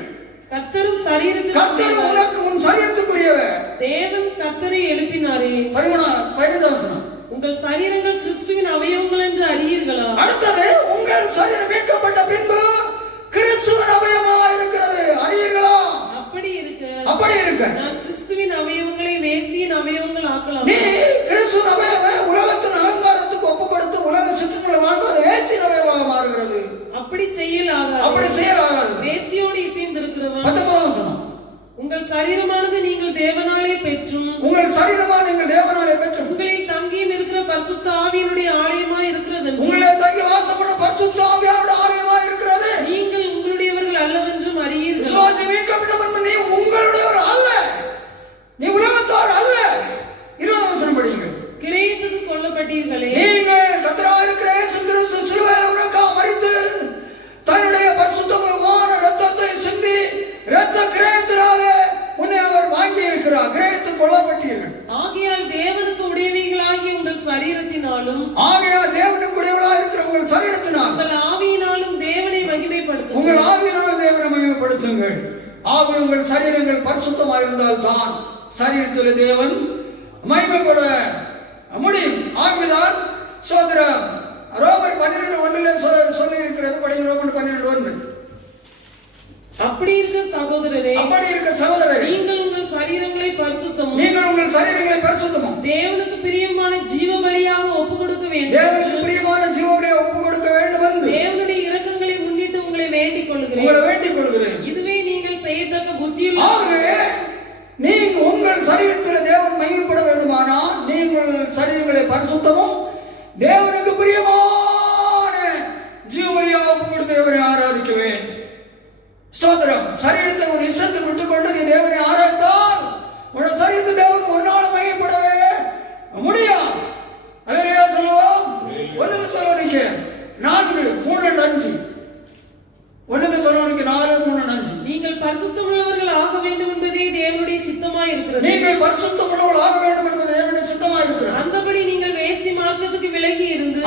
கர்த்தரும் சரீரத்துக்கு உனக்கு உன் சரீரத்துக்குரியவர். தேவன் கர்த்தரை எழுப்பினாரே. 15 வசனம். உங்கள் சரீரங்கள் கிறிஸ்துவின் அவயவங்கள் என்று அறியீர்களா? அடுத்தது, உங்கள் சரீரம் மீட்கப்பட்ட பின்பு கிறிஸ்துவின் அவயவமாக இருக்கிறது, அறியீர்களா? அப்படி இருக்க நான் கிறிஸ்துவின் அவயவங்களை வேசியின் அவயவங்கள் ஆக்கலாம். நீ கிறிஸ்துவின் அவயவமே உலகத்தின் அலங்காரத்துக்கு ஒப்பு கொடுத்து உலக சுற்றங்களை வாழ்ந்து வேசியின் அவயவமாக மாறுகிறது. அப்படி செய்யலாகாது. வேசியோடு இசைந்திருக்கிறவன். 19 வசனம். உங்கள் சரீரமானது நீங்கள் தேவனாலே பெற்றும் உங்களில் தங்கியும் இருக்கிற பரிசுத்த ஆவியினுடைய ஆலயமாய் இருக்கிறது. நீங்கள் உங்களுடையவர்கள் அல்லவென்றும் அறியீர்கள். விசுவாசி மீட்கப்பட்டவன் நீ உங்களுடையவர் அல்ல, நீ உலகத்தார் அல்ல. 20 வசனம் படியுங்கள். கிரயத்துக்கு கொல்லப்பட்டீர்களே. நீங்கள் கர்த்தராகிய இருக்கிற இயேசு கிறிஸ்து சிலுவையில் உனக்காக மரித்து தன்னுடைய பரிசுத்தமான இரத்தத்தை சிந்தி ஆவியினாலும் ஆகையால் தேவனுக்குரியவர்களாக இருக்கிற உங்கள் சரீரத்தினால் உங்கள் ஆவியினாலும் தேவனை மகிமைப்படுத்துங்கள். உங்கள் ஆவியினால் தேவனை மகிமைப்படுத்துங்கள். ஆவி உங்கள் சரீரங்கள் பரிசுத்தமாக இருந்தால் தான் சரீரத்தில் தேவன் மகிமைப்பட முடியும். ஆகவேதான் சோதரம் ரோமர் 12:1 சொல்லி இருக்கிறது. படி ரோமர் 12:1. அப்படி இருக்க சகோதரரே, நீங்கள் உங்கள் சரீரங்களை பரிசுத்தமும் தேவனுக்கு பிரியமான ஜீவ பலியாக ஒப்புக்கொடுக்க வேண்டும். தேவனுடைய இரக்கங்களை முன்னிட்டு உங்களை வேண்டிக் கொள்கிறேன். இதுவே நீங்கள் செய்யத்தக்க புத்தியுள்ள. நீங்கள் உங்கள் சரீரத்தில் தேவன் மகிமைப்பட வேண்டுமானால் நீங்கள் சரீரங்களை பரிசுத்தமும் தேவனுக்கு பிரியமான ஜீவ பலியாக ஒப்புக்கொடுத்து தேவனை ஆராதிக்க வேண்டும். ஸ்தோத்திரம். சரீரத்தை ஒரு இஷ்டத்தை விட்டுக்கொண்டு நீ தேவனை ஆராய்ந்தால் உன் சரீரத்தை தேவன் ஒரு நாள் மகிமைப்படவே முடியாது. அல்லேலூயா சொல்லுவோம். 1 தெசலோனிக்கே 4:3-5. 1 தெசலோனிக்கே 4:3-5. நீங்கள் பரிசுத்தமுள்ளவர்கள் ஆக வேண்டும் என்பதே தேவனுடைய சித்தமாய் இருக்கிறது. நீங்கள் பரிசுத்தமுள்ளவர்கள் ஆக வேண்டும் என்பது தேவனுடைய சித்தமாய் இருக்கிறது. அந்தபடி நீங்கள் வேசி மார்க்கத்துக்கு விலகி இருந்து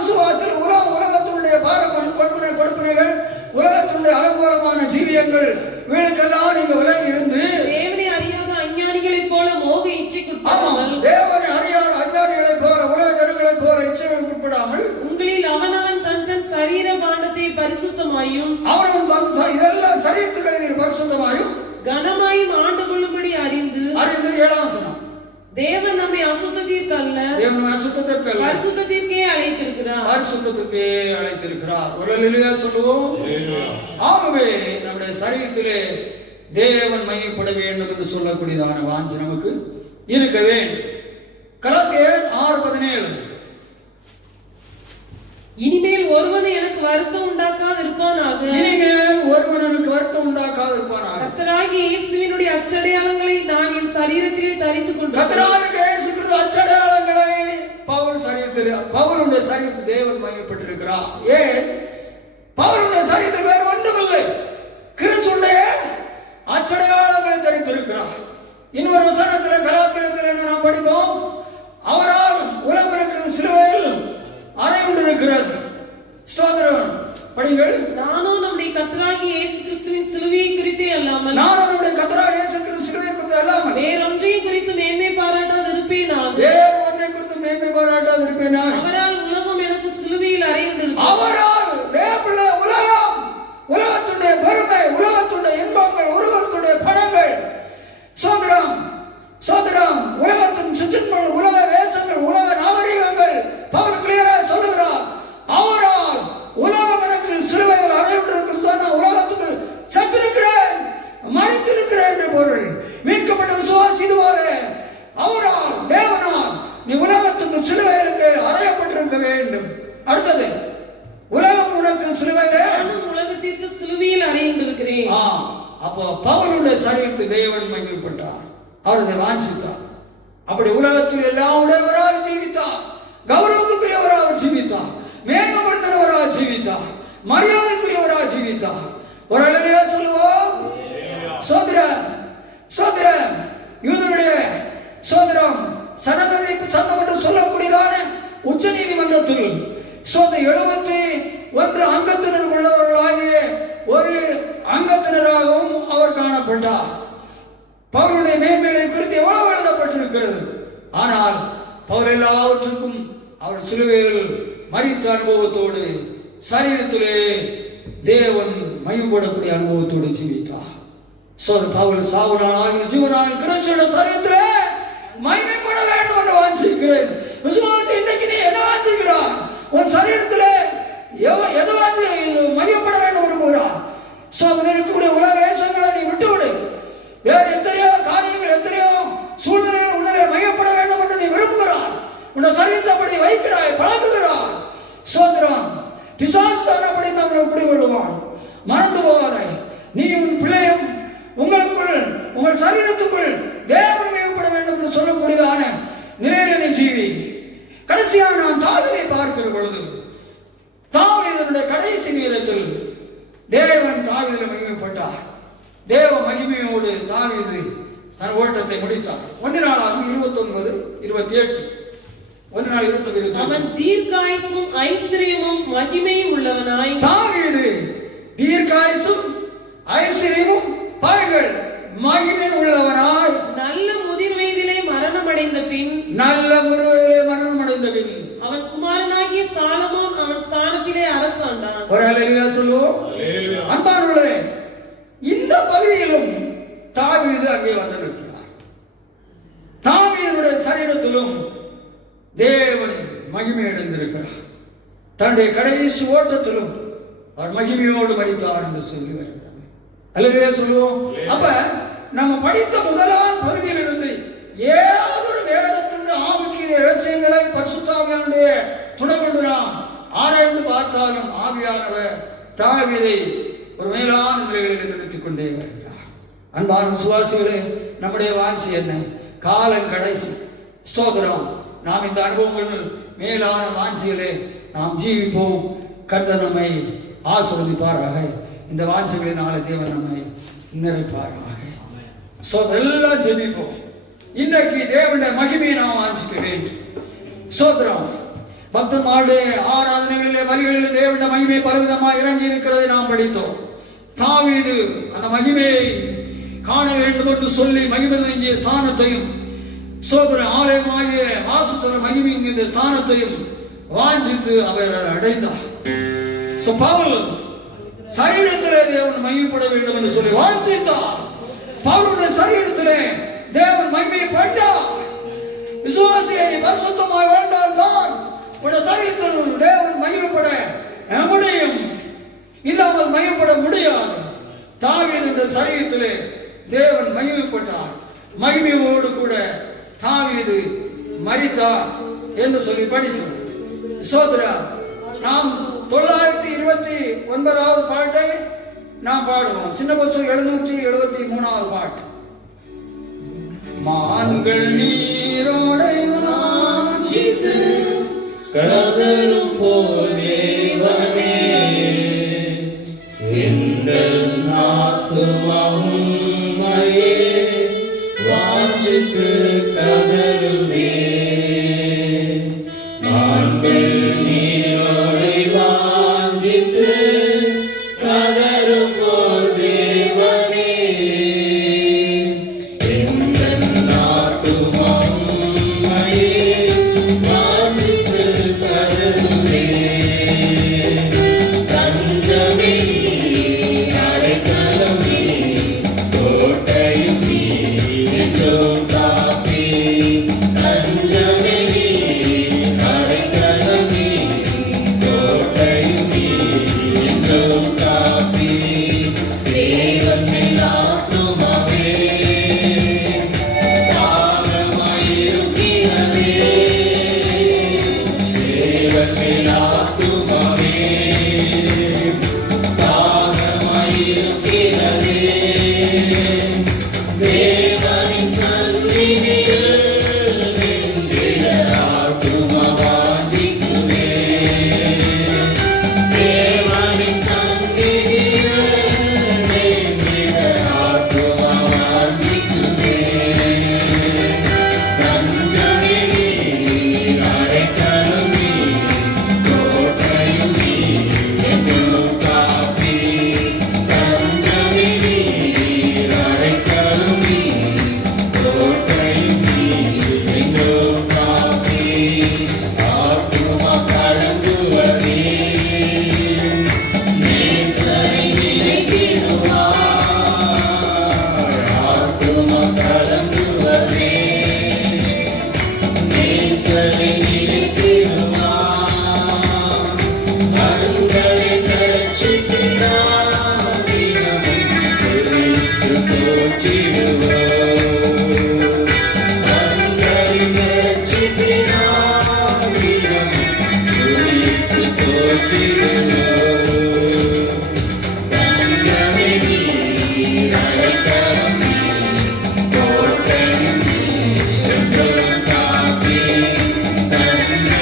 விசுவாசத்தில் உலகத்தினுடைய பாரம்பரிய கொடுப்பினைகள் உலகத்தினுடைய அலங்கோலமான ஜீவியங்கள் வீடுக்கெல்லாம் நீங்க விலகி இருந்து தேவனை அறியாத அஞ்ஞானிகளைப் போல மோக இச்சைக்குட்படாமல் தேவனை அறியாத அஞ்ஞானிகளைப் போல உலக ஜனங்களைப் போல இச்சைகளுக்கு உட்படாமல் உங்களில் அவனவன் தன் தன் சரீர பாண்டத்தை பரிசுத்தமாயும் அவனவன் தன் இதெல்லாம் சரீரத்துக்களை பரிசுத்தமாயும் கனமாயும் ஆண்டு கொள்ளும்படி அறிந்து 7ஆம் வசனம். தேவன் நம்மை அசுத்தத்திற்கு அல்ல பரிசுத்தத்திற்கே அழைத்திருக்கிறார். ஒரு அல்லேலூயா சொல்லுவோம். ஆகவே நம்முடைய சரீரத்திலே தேவன் மகிமைப்பட வேண்டும் என்று சொல்லக்கூடியதான வாஞ்சை நமக்கு இருக்க வேண்டும். கலாத்தியர் 6:17. இனிமேல் ஒருவன் எனக்கு வருத்தம் உண்டாக்காது இருப்பானாக. கர்த்தராகிய இயேசுவினுடைய அச்சடையாளங்களை நான் என் சரீரத்திலே தரித்துக் கொண்டேன். கர்த்தராகிய இயேசு கிறிஸ்து அச்சடையாளங்களை பவுல் சரீரத்தில் பவுலுடைய சரீரத்தில் தேவன் மகிமைப்பட்டிருக்கிறார். ஏன்? பவுலுடைய சரீரத்தில் வேறு ஒன்றுமில்லை, கிறிஸ்துடைய அச்சடையாளங்களை தரித்திருக்கிறார். இன்னொரு வசனத்தில் கலாத்தியத்தில் நாம் படிப்போம், அவரால் உலகத்திற்கு சிலுவையில் அறை கொண்டிருக்கிறது. ஸ்தோத்திரம். படிங்கள். நானும் நம்முடைய கர்த்தராகிய இயேசு கிறிஸ்துவின் சிலுவையை குறித்தே அல்லாமல் வேறொன்றையும் குறித்து மேன்மை பாராட்டாது இருப்பேனாக. அவரால் உலகம் எனக்கு சிலுவையில் அறையுண்டிருக்கிறது. அவரால் உலகத்துடைய பெருமை, உலகத்துடைய இன்பங்கள், உலகத்துடைய பணங்கள், சோதரம் சோதரம் உலகத்தின் சுற்றுங்கள், உலக வேஷங்கள், உலக நாகரிகங்கள் பவுல் கிளியராக சொல்லுகிறார். அவரால் உலகம் எனக்கு சிலுவையில் அறையுண்டிருக்கிறது. உலகத்துக்கு சத்திருக்கிறேன், மறைத்திருக்கிறேன் என்று பொருள். மீட்கப்பட்ட விசுவாசி இதுவாறு அவரால் தேவனால் நீ உலகத்துக்கு சிலுவையிலுக்கு அறையப்பட்டிருக்க வேண்டும். அடுத்தது, உலகம் உனக்கு சிலுவையிலே, உலகத்திற்கு சிலுவையில் அறையுண்டிருக்கிறேன். அப்போ பவுலுடைய சரீரத்தை தேவன் மகிமைப்பட்டார், அவரை வாஞ்சித்தார். அப்படி உலகத்தில் எல்லாம் உடையவராக ஜீவித்தார், கௌரவத்துக்குரியவராக ஜீவித்தார், மேன்மைப்படுத்தவராக ஜீவித்தார், மரியாதைக்குரியவராக ஜீவித்தார். ஒரு அல்லேலூயா சொல்லுவோம். சோதரம் சோதரம் யூதருடைய சோதரம் சனதனை சந்தம் சொல்லக்கூடியதான உச்ச நீதிமன்றத்தில் 71 அங்கத்தினர் உள்ளவர்களாகிய ஒரு அங்கத்தினராகவும் அவர் காணப்பட்டார். பவுலுடைய மேன்மைகளை குறித்து எவ்வளவு எழுதப்பட்டிருக்கிறது. ஆனால் பவுல் எல்லாவற்றுக்கும் அவர் சிலுவையில் மரித்த அனுபவத்தோடு சரீரத்திலே தேவன் மகிமைப்படக்கூடிய அனுபவத்தோடு ஜீவித்தார். பவுல் சாவுனாலும் ஜீவனாலும் கிறிஸ்துவின் சரீரத்திலே மகிமைப்பட வேண்டும் என்று வாஞ்சிக்கிறேன். விசுவாசி, இன்னைக்கு நீ என்ன வாஞ்சிக்கிறாய்? உன் சரீரத்திலே எதை வாஞ்சி மகிமைப்பட வேண்டும் விரும்புகிறார்? இருக்கக்கூடிய உலக வேஷங்களை நீ விட்டுவிடு. வேறு எத்தனையோ காரியங்கள், எத்தனையோ சூழ்நிலைகள் உடனே மையப்பட வேண்டும் என்று நீ விரும்புகிறாய். உன்னை சரீரத்தை அப்படி வைக்கிறாய், பழகுகிறாய். சோதரம் பிசாசுதான் அப்படி நம்மளை குடிகொள்ளுவான். மறந்து போவாரை. நீ உன் பிள்ளையும் உங்களுக்குள் உங்கள் சரீரத்துக்குள் தேவன் மேம்பட வேண்டும் என்று சொல்லக்கூடியதான நிலையில ஜீவி. கடைசியாக நான் தாவீதை பார்க்கிற பொழுது, தாவீதனுடைய கடைசி நேரத்தில் தேவன் தாவீதில் மகிமைப்பட்டார். தேவ மகிமையோடு தாவீது தன் ஓட்டத்தை முடித்தார். 1 நாளாகமம் 29, 28. 1:27. அவன் தீர்க்காயுசும் ஐஸ்வரியமும் மகிமையும் உள்ளவனாய். தாவீது தீர்க்காயுசும் ஐஸ்வரியமும் பாருங்கள் மகிமை உள்ளவனாய் நல்ல முதிர் வயதிலே மரணமடைந்த பின் அவன் குமாரனாகிய சாலமோன் அவன் ஸ்தானத்திலே அரசாண்டான். ஒரு அல்லேலூயா சொல்லுவோம். அன்பானவர்களே, இந்த பகுதியிலும் தாவீது அங்கே வந்திருக்கிறார். தாவீதுடைய சரீரத்திலும் தேவன் மகிமை அடைந்திருக்கிறார். தன்னுடைய கடைசி ஓட்டத்திலும் அவர் மகிமையோடு மரித்தார் என்று சொல்லி வருகிறார். அல்லேலூயா சொல்லுவோம். அப்ப நம்ம படித்த முதலாம் பகுதியிலிருந்து ஏதொரு வேதத்தின் ஆவிக்குரிய ரகசியங்களை பரிசுத்த ஆவியானுடைய துணை கொண்டு நாம் ஆராய்ந்து பார்த்தாலும் ஆவியானவர் தாவீதை ஒரு மேலான நிலைகளில் நிறுத்திக் கொண்டே வருகிறார். அன்பான விசுவாசிகளே, நம்முடைய வாஞ்சி என்ன? காலம் கடைசி. ஸ்தோத்திரம். நாம் இந்த அனுபவங்கள் மேலான வாஞ்சிகளே நாம் ஜீவிப்போம். கர்த்தர் நம்மை ஆசீர்வதிப்பாராக. இந்த வாஞ்சிகளினால தேவன் நம்மை நிறைப்பாராக. எல்லாம் ஜெபிப்போம். இன்றைக்கு தேவனுடைய மகிமையை நாம் வாஞ்சிக்க வேண்டும். ஸ்தோத்திரம். பக்தமாருடைய ஆராதனைகளிலே வரிகளிலே தேவனுடைய மகிமை பலவிதமாக இறங்கி இருக்கிறதை நாம் படித்தோம். தாவீது அந்த மகிமையை காண வேண்டும் என்று சொல்லி மகிமை ஸ்தானத்தையும் ஸ்தோத்திரம் ஆலயமாகிய வாசஸ்தல மகிமை இந்த ஸ்தானத்தையும் வாஞ்சித்து அவர் அடைந்தார். பவுல் சரீரத்திலே தேவன் மகிமைப்பட வேண்டும் என்று சொல்லி வாஞ்சித்தார். பவுலுடைய சரீரத்திலே தேவன் மகிமைப்பட்டார். விசுவாசியை நீ பரிசுத்தமாய் வாழ்ந்தால் தான் உடைய சரீரத்தில் தேவன் மகிமைப்பட முடியும். இல்லாமல் மகிமைப்பட முடியாது. தாவீது இந்த சரீரத்திலே தேவன் மகிமைப்பட்டார். மகிமையோடு கூட தாவீது மரித்தார் என்று சொல்லி படிக்கிறோம். சோதரா, நாம் 929வது பாட்டை நாம் பாடுவோம். சின்ன பசு 773வது பாட்டு. மான்கள் நீரோடை வாஞ்சித்து கதரும் போல் தேவனே எங்கள் ஆத்துமாவும் உம்மையே வாஞ்சித்து கதருமே. மான்கள் நீரோடை வாஞ்சித்து கதரும் போல் தேவனே எங்கள் ஆத்துமாவும் உம்மையே வாஞ்சித்து கதருமே. தஞ்சமே அடைக்கலமே கோட்டையும் நீ என்றும் காப்பி. தஞ்சமே அடைக்கலமே கோட்டையும் நீ என்றும் காப்பி. தேவன் மேல் ஆத்துமாவே தாகமாயிருக்கிறதே. தேவன் மேல் ஆத்துமாவே தாகமாயிருக்கிறதே. தேவனின் சந்நிதியில் நின்றிட ஆத்துமா வாஞ்சிக்குமே. தேவனின் சந்நிதியில் நின்றிட ஆத்துமா வாஞ்சிக்குமே. தஞ்சமே நீர் அடைக்கலம் நீர் கோட்டையும் நீர் என்றும் காப்பி. தஞ்சமே நீர் அடைக்கலம் நீர் கோட்டையும் நீர் என்றும் காப்பி. ஆத்துமா கலங்குவதே நேசரை நினைத்திடுவார். ஆத்துமா கலங்குவதே நேசரை நினைத்திடுவார். கண்களை கட்சிக்கிறார் தினமும் குறித்து போற்றிடுவோம். கண்களை கட்சிக்கிறார் தினமும் குறித்து போற்றிடுவோம். தஞ்சமே நீர் அடைக்கலம் நீர் கோட்டையும் நீர் என்றும் காப்பி. தஞ்சமே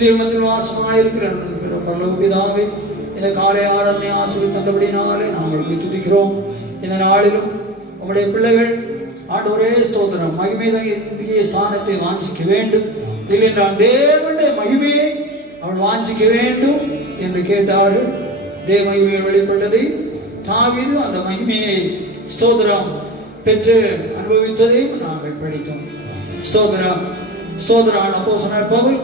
துதிய மத்தியில் வாசமாயிருக்கிற பரலோக பிதாவே, இந்த காலை ஆராதனை ஆசீர்வதித்தபடினாலே நாங்கள் துதிக்கிறோம். இந்த நாளிலும் உங்களுடைய பிள்ளைகள் ஆண்டவரே ஸ்தோத்திரம் மகிமைய ஸ்தானத்தை வாஞ்சிக்க வேண்டும், இல்லைன்றால் தேவனுடைய மகிமையை அவள் வாஞ்சிக்க வேண்டும் என்று கேட்டார்கள். தேவ மகிமையில் வெளிப்பட்டதை தாவீது அந்த மகிமையை ஸ்தோத்திரம் பெற்று அனுபவித்ததையும் நாங்கள் படித்தோம். ஸ்தோத்திரம் ஸ்தோத்திரம். அப்போஸ்தலனாகிய பவுல்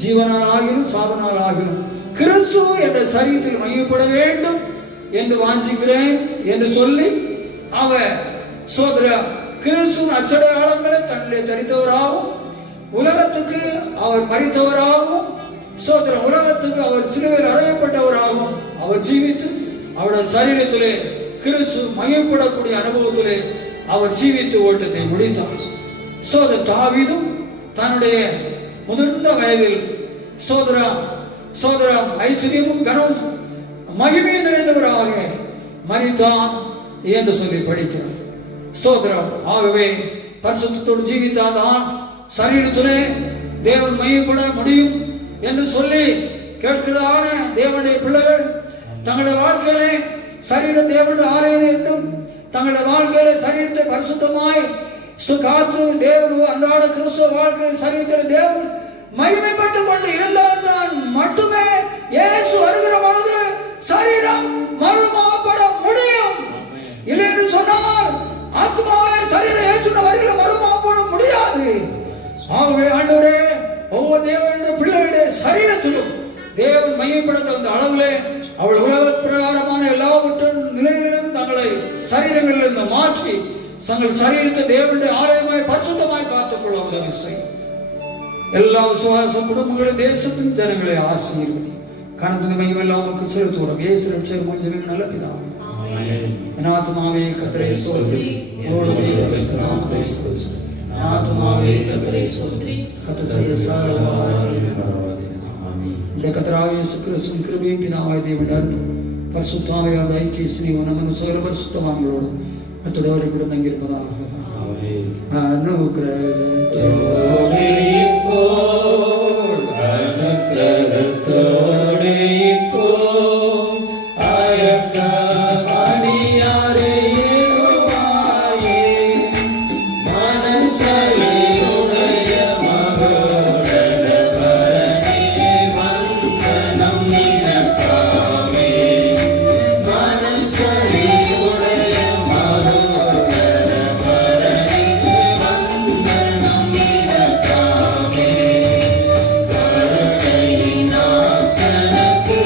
ஜீவனால் ஆகிலும் சாவனால் ஆகிலும் கிறிஸ்து என்ற சரீரத்தில் மையப்பட வேண்டும் என்று வாஞ்சிக்கிறேன் என்று சொல்லி அவர் ஸ்தோத்திரம் கிறிஸ்துவின் அச்சடையாளங்களை தன்னுடைய தரித்தவராகவும் உலகத்துக்கு அவர் மரித்தவராகவும் ஸ்தோத்திரம் உலகத்துக்கு அவர் சிலுவையில் அறையப்பட்டவராகவும் அவர் ஜீவித்து அவருடைய சரீரத்திலே கிறிஸ்து மையப்படக்கூடிய அனுபவத்திலே அவர் ஜீவித்து ஓட்டத்தை முடித்தார். ஸ்தோத்திரம். தாவீதும் தன்னுடைய முதிர்ந்த வயதில் ஸ்தோத்திரம் ஐஸ்வர்யமும் கனமும் மகிமையும் நிறைந்தவராக மரித்தான் என்று சொல்லி படிக்கிறார். ஸ்தோத்திரம். ஆகவே பரிசுத்தத்தோடு ஜீவித்தால்தான் சரீரத்திலே தேவன் மையப்பட முடியும் என்று சொல்லி கேட்கிறதான தேவனுடைய பிள்ளைகள் தங்களுடைய வாழ்க்கையிலே சரீர தேவனுடைய ஆலயம் என்றும் தங்களுடைய வாழ்க்கையில சரீரத்தை பரிசுத்தமாய் காத்து தேவன் அன்றாட கிறிஸ்துவ வாழ்க்கை சரீரத்தில் தேவன் மகிமைப்பட்டுக் கொண்டு இருந்தால்தான் மட்டுமே இயேசு வருகிற பொழுது சரீரம் மறுமாப்பட முடியும். இல்லை என்று சொன்னால் ஆத்மாவே சரீரம் இயேசுவின் வருகிற மறுமாப்பட முடியாது. ஆகவே ஆண்டவரே ஒவ்வொரு தேவனுடைய பிள்ளைகளுடைய சரீரத்திலும் தேவன் மையப்படுத்த அந்த அளவிலே அவள் உலக பிரகாரமான எல்லாவற்றும் நிலைகளிலும் தங்களை சரீரங்களிலிருந்து மாற்றி தங்கள் சரீரத்தை தேவனுடைய ஆலயமாய் பரிசுத்தமாய் காத்துக்கொள்ள உதவி செய்யும். எல்லா விசுவாச குடும்பங்களும் தேசத்தின் ஜனங்களை ஆசீர்வதி கணத்தின் மையமெல்லாம் செலுத்துகிறோம். இயேசு ரட்சகர் மூலமாக நல்ல பிதாவே. என் ஆத்துமாவே கர்த்தரை ஸ்தோத்திரி, என்னோடுமே பரிசுத்த நாமத்தை ஸ்தோத்திரி. என் ஆத்துமாவே கர்த்தரை ஸ்தோத்திரி, கர்த்தர் செய்த சகல உபகாரங்களையும் மறவாதே. ஆமென். கர்த்தராகிய இயேசு கிறிஸ்துவின் கிருபையும் பிதாவாகிய தேவனுடைய அன்பும் பரிசுத்த ஆவியானவருடைய ஐக்கிய ஸ்நேகமும் நம்ம சகல பரிசுத்தவான்களோடு கர்த்தரோடு கூட தங்கியிருப்பதாக. ஆமென். அனுக்கிரகத்தோடே இப்போது அனுக்கிரகத்தோடே இப்போது அயக்கமணியாரே யெகோவாயே மனசலியுடைய மகோடத பரனே வந்தனம் நினக்காமே மனசலியுடைய மகோடத பரனே வந்தனம் நினக்காமே கருணையினாசனக்கு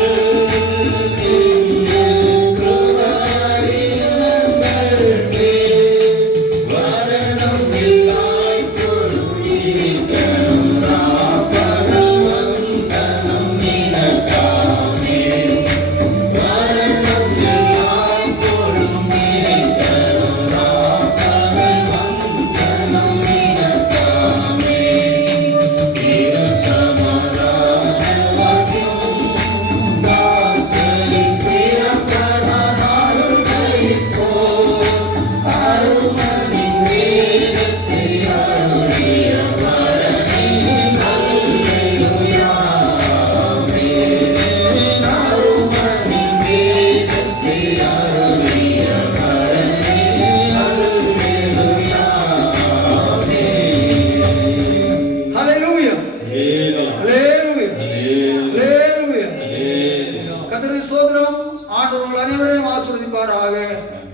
ஆண்டவர்கள் அனைவரையும் ஆசீர்வதிப்பாராக.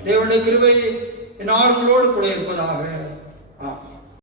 தேவனுடைய கிருபை என் ஆளுங்களோடு கூட இருப்பதாக.